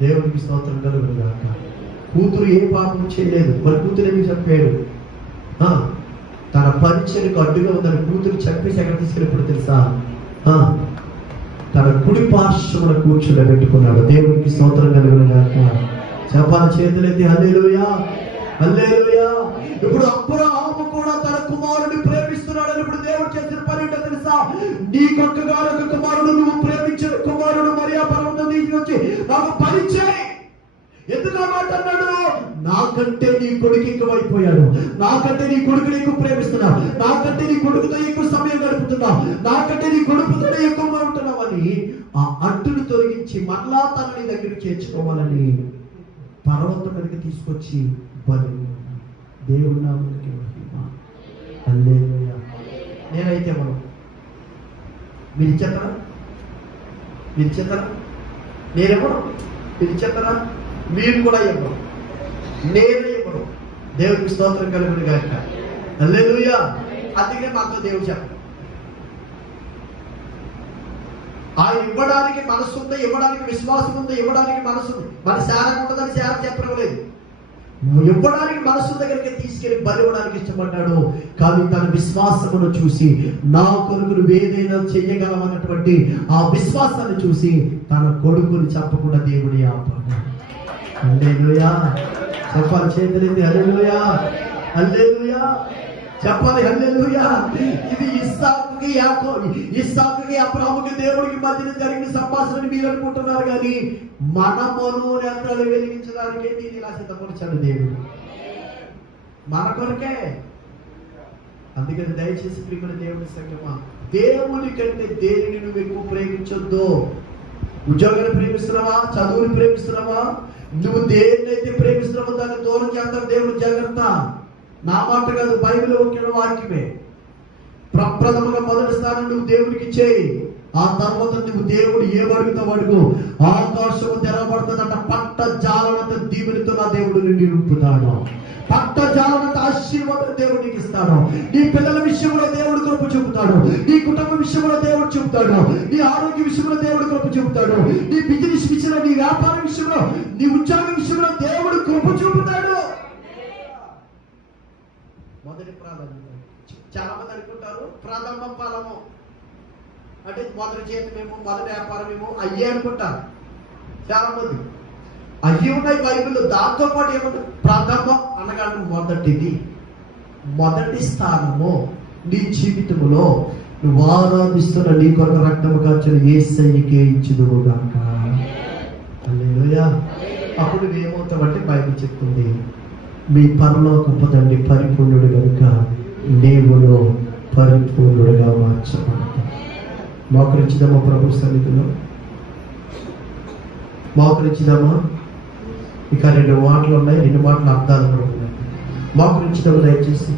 దేవుడికి స్తోత్రం కలుగును గాక. కూతురు ఏ పాపం చేయలేదు, మరి కూతురు ఏమి చంపాడు? తన పరిచయకు అడ్డుగా ఉందని కూతురు చంపేసి ఎక్కడ తీసుకెళ్ళినప్పుడు తెలుసా? తన కుడి పార్శ్వమున కూర్చోబెట్టుకున్నాడు. దేవునికి స్తోత్రం కలుగునుగాక. చెప్పాలి చేతులెత్తి హల్లెలూయా, హల్లెలూయా. ఇప్పుడు అబ్రాహాము కూడా తన కుమారుడిని ప్రేమిస్తున్నాడని ఇప్పుడు దేవుడు చేసిన పని ఏంటో తెలుసా? నీకొక్కగానొక కుమారుడు, నువ్వు ప్రేమించిన కుమారుడు మరియా పర్వతం తీసుకొచ్చి నాకు పరిచయం. ఎందుకు మాట అన్నాడు? నాకంటే నీ కొడుకు ఎక్కువైపోయాడు, నాకంటే నీ కొడుకుని ఎక్కువ ప్రేమిస్తున్నావు, నాకంటే నీ కొడుకుతో ఎక్కువ సమయం గడుపుతున్నావు, నాకంటే నీ కొడుకుతోనే ఎక్కువగా ఉంటున్నావు అని ఆ అడ్డును తొలగించి మరలా తనని దగ్గరికి చేర్చుకోవాలని పర్వతం మీదకి తీసుకొచ్చి బలి. దేవుడి నామానికి మహిమ. హల్లెలూయా. నేనైతే మనం మీరు ఇచ్చేస్తారా? మీరు ఇచ్చేస్తారా? నేనేమో మీరు ఇచ్చేస్తారా? మీరు కూడా ఇవ్వరు, నేను ఇవ్వను. దేవుడికి స్తోత్రం కలుగును గాక. హల్లెలూయా. అందుకే మాతో దేవుడు చెప్పాడు, ఆయన ఇవ్వడానికి మనసు ఉంది, ఇవ్వడానికి విశ్వాసం ఉంది, ఇవ్వడానికి మనసు ఉంది. మన శారం ఉంటుందని శారం చెప్పడం లేదు. ఇవ్వడానికి మనసు దగ్గరికి తీసుకెళ్లి బలి ఇవ్వడానికి ఇష్టపడ్డాడు. కానీ తన విశ్వాసమును చూసి నా కొడుకు నువ్వు ఏదైనా చెయ్యగలవన్నటువంటి ఆ విశ్వాసాన్ని చూసి తన కొడుకుని చెప్పకుండా దేవుని ఆపాడు. హల్లెలూయా. చెప్పాలి చేతులెత్తి హల్లెలూయా, హల్లెలూయా. చెప్పాలి హల్లెలూయా. ఇది ఇస్సాకుకి అబ్రాహాముకి దేవుడికి మధ్యన జరిగిన సంభాషణ మీరు అనుకుంటున్నారు, కానీ మన మనోనేత్రాలు వెలిగించడానికి దీన్ని ఇలా సిద్ధపరిచాడు దేవుడు మన కొరకే. అందుకని దయచేసి ప్రియమైన దేవుని సంగమా, దేవుని కంటే దేనిని నువ్వు ఎక్కువ ప్రేమించొద్దు. ఉద్యోగాన్ని ప్రేమిస్తున్నావా, చదువుని ప్రేమిస్తున్నావా, నువ్వు దేన్నైతే ప్రేమిస్తున్నావో దాన్ని దూరం చేస్తావు. దేవుడు జాగ్రత్త. నా మాట కాదు, బైబిల్ వాక్యమే. ప్రప్రథముగా మొదటి స్థానం నువ్వు దేవుడికి చేయి. ఆ తర్వాత నువ్వు దేవుడు ఏమడుగుతావు అడుగు. ఆకాశము తెరవబడుతుందంట. పట్ట జాలనంత దీవెనతో నా దేవుడు నిన్ను నింపుతాడు. పట్ట జాలనంత ఆశీర్వాదం దేవుడు నీకు ఇస్తాడు. నీ పిల్లల విషయంలో దేవుడు కృప చూపుతాడు, నీ కుటుంబ విషయంలో దేవుడు చూపుతాడు, నీ ఆరోగ్య విషయంలో దేవుడు కృప చూపుతాడు, నీ బిజినెస్ విషయంలో, నీ వ్యాపార విషయంలో, నీ ఉద్యోగ విషయంలో దేవుడు కృప చూపుతాడు. మొదటి ప్రాధాన్యత. చాలా మంది అనుకుంటారు ప్రథమ ఫలము అంటే మొదటి జీతమేమో, మొదటి వ్యాపారమేమో అయ్యే అనుకుంటారు చాలా మంది. అయ్యి ఉన్నాయి బైబిల్లో. దాంతో పాటు ఏమంటారు? ప్రథమం అనగా మొదటిది, మొదటి స్థానము నీ జీవితంలో నువ్వు ఆరాధిస్తున్న నీ కొరకు రక్తము కార్చిన యేసయ్యకే ఇచ్చుదువుగాక. హల్లెలూయా. అప్పుడు నువ్వేమవుతావంటే బైబిల్ చెప్తుంది, మీ పరలోకపు తండ్రి పరిపూర్ణుడు కనుక నీవులో పరిపూర్ణుడుగా మార్చబడతావు. మోకరించుదామా ప్రభు సన్నిధిలో? మోకరించుదామా? ఇక 2 మాటలు ఉన్నాయి, 2 మాటలు అర్థాలు కూడా ఉన్నాయి. మోకరించుదామా దయచేసి.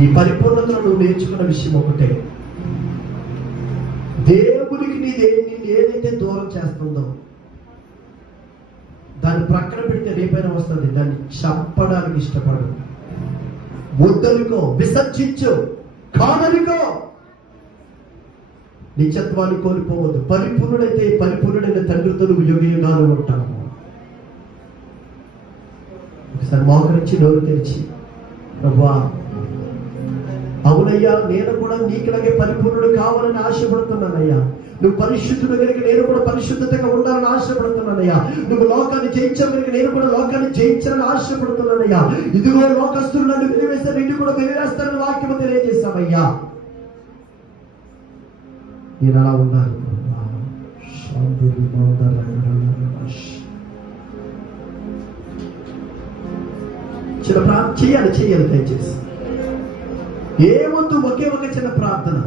ఈ పరిపూర్ణతలో నువ్వు నేర్చుకున్న విషయం ఒకటే, దేవుడికి నిన్ను ఏదైతే దూరం చేస్తుందో దాన్ని ప్రక్కన పెడితే రేపైనా వస్తుంది. దాన్ని చంపడానికి ఇష్టపడు. వద్దనుకో, విసర్జించు, కాదనుకో. నిత్యత్వాన్ని కోల్పోవద్దు. పరిపూర్ణుడైతే పరిపూర్ణుడైన తండ్రితో నువ్వు యుగ యుగాలు ఉంటావు. ఒకసారి మోకరించి నోరు తెరిచి, ప్రభువా అవునయ్యా, నేను కూడా నీకులాగే పరిపూర్ణుడు కావాలని ఆశపడుతున్నానయ్యా. నువ్వు పరిశుద్ధుడు కనుక నేను కూడా పరిశుద్ధతగా ఉండాలని ఆశపడుతున్నానయ్యా. నువ్వు లోకాన్ని జయించావు కనుక నేను కూడా లోకాన్ని జయించాలని ఆశపడుతున్నానయ్యా. ఇదిగో లోకస్తులు నన్ను వెలివేస్తారు, నిన్ను కూడా వెలివేస్తారని వాక్యము తెలియజేశామయ్యా. నేను అలా ఉన్నాను. చిన్న ప్రార్థన చేయాలి దయచేసి. ఏమొద్దు, ఒకే ఒక చిన్న ప్రార్థన.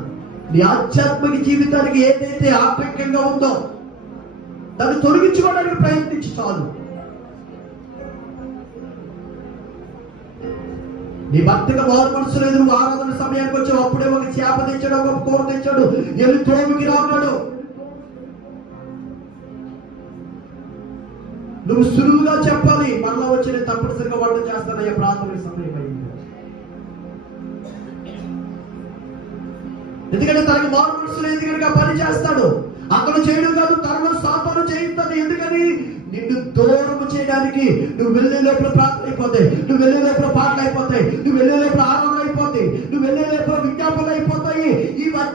నీ ఆధ్యాత్మిక జీవితానికి ఏదైతే ఆటంకంగా ఉందో దాన్ని తొలగించుకోవడానికి ప్రయత్నించి చాలు. నీ భర్తగా మారు మనసు లేదు, నువ్వు ఆరాధన సమయానికి వచ్చావు, అప్పుడే ఒక చేప తెచ్చాడు, ఒక కూర తెచ్చాడు, ఎల్లి తోమికి రాన్నాడు. నువ్వు సులువుగా చెప్పాలి, మళ్ళా వచ్చి నేను తప్పనిసరిగా వంట చేస్తానయ్యా, ప్రార్థన సమయం అయింది. ఎందుకంటే తనకు మారు మనసు లేదు కనుక పని చేస్తాడు. అతను చేయడం కాదు, తనలో సాతాను చేయిస్తాడు. ఎందుకని? నిన్ను దూరం చేయడానికి. నువ్వు వెళ్ళే లోపల ప్రార్థన అయిపోతాయి, నువ్వు వెళ్ళే లోపల పాటలు అయిపోతాయి, నువ్వు వెళ్ళే లోపల ఆరాధన అయిపోతాయి, నువ్వు వెళ్ళే లోపల విజ్ఞాపనలు అయిపోతాయి. ఇవన్నీ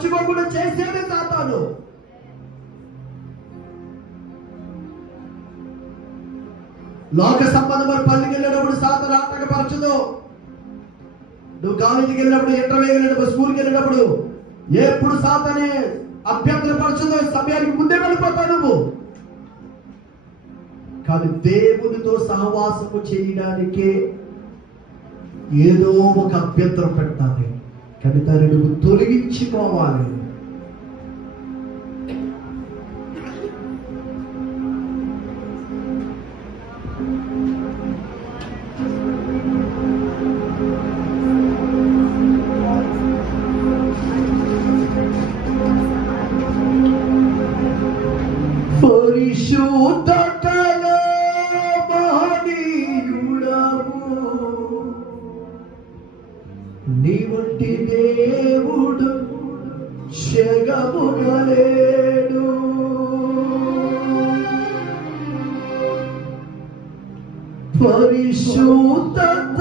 మర్చిపోకుండా చేసేది సాతాను. లోక సంబంధమైన పల్లికి వెళ్ళినప్పుడు సాతాను ఆటంకపరచదు. నువ్వు కాలేజీకి వెళ్ళినప్పుడు, ఇంటర్వ్యూకి వెళ్ళినప్పుడు, స్కూల్కి వెళ్ళినప్పుడు ఎప్పుడు సాతానే అభ్యంతరపరచదు. సమయానికి ముందే వెళ్ళిపోతావు నువ్వు. కానీ దేవునితో సహవాసము చేయడానికే ఏదో ఒక అభ్యంతరం పెట్టాలి. కానీ దాన్ని నువ్వు తొలగించుకోవాలి. పరిశుద్ధతలో మహనీయుడవు, నీ వంటి దేవుడు జగమున లేడు. పరిశుద్ధత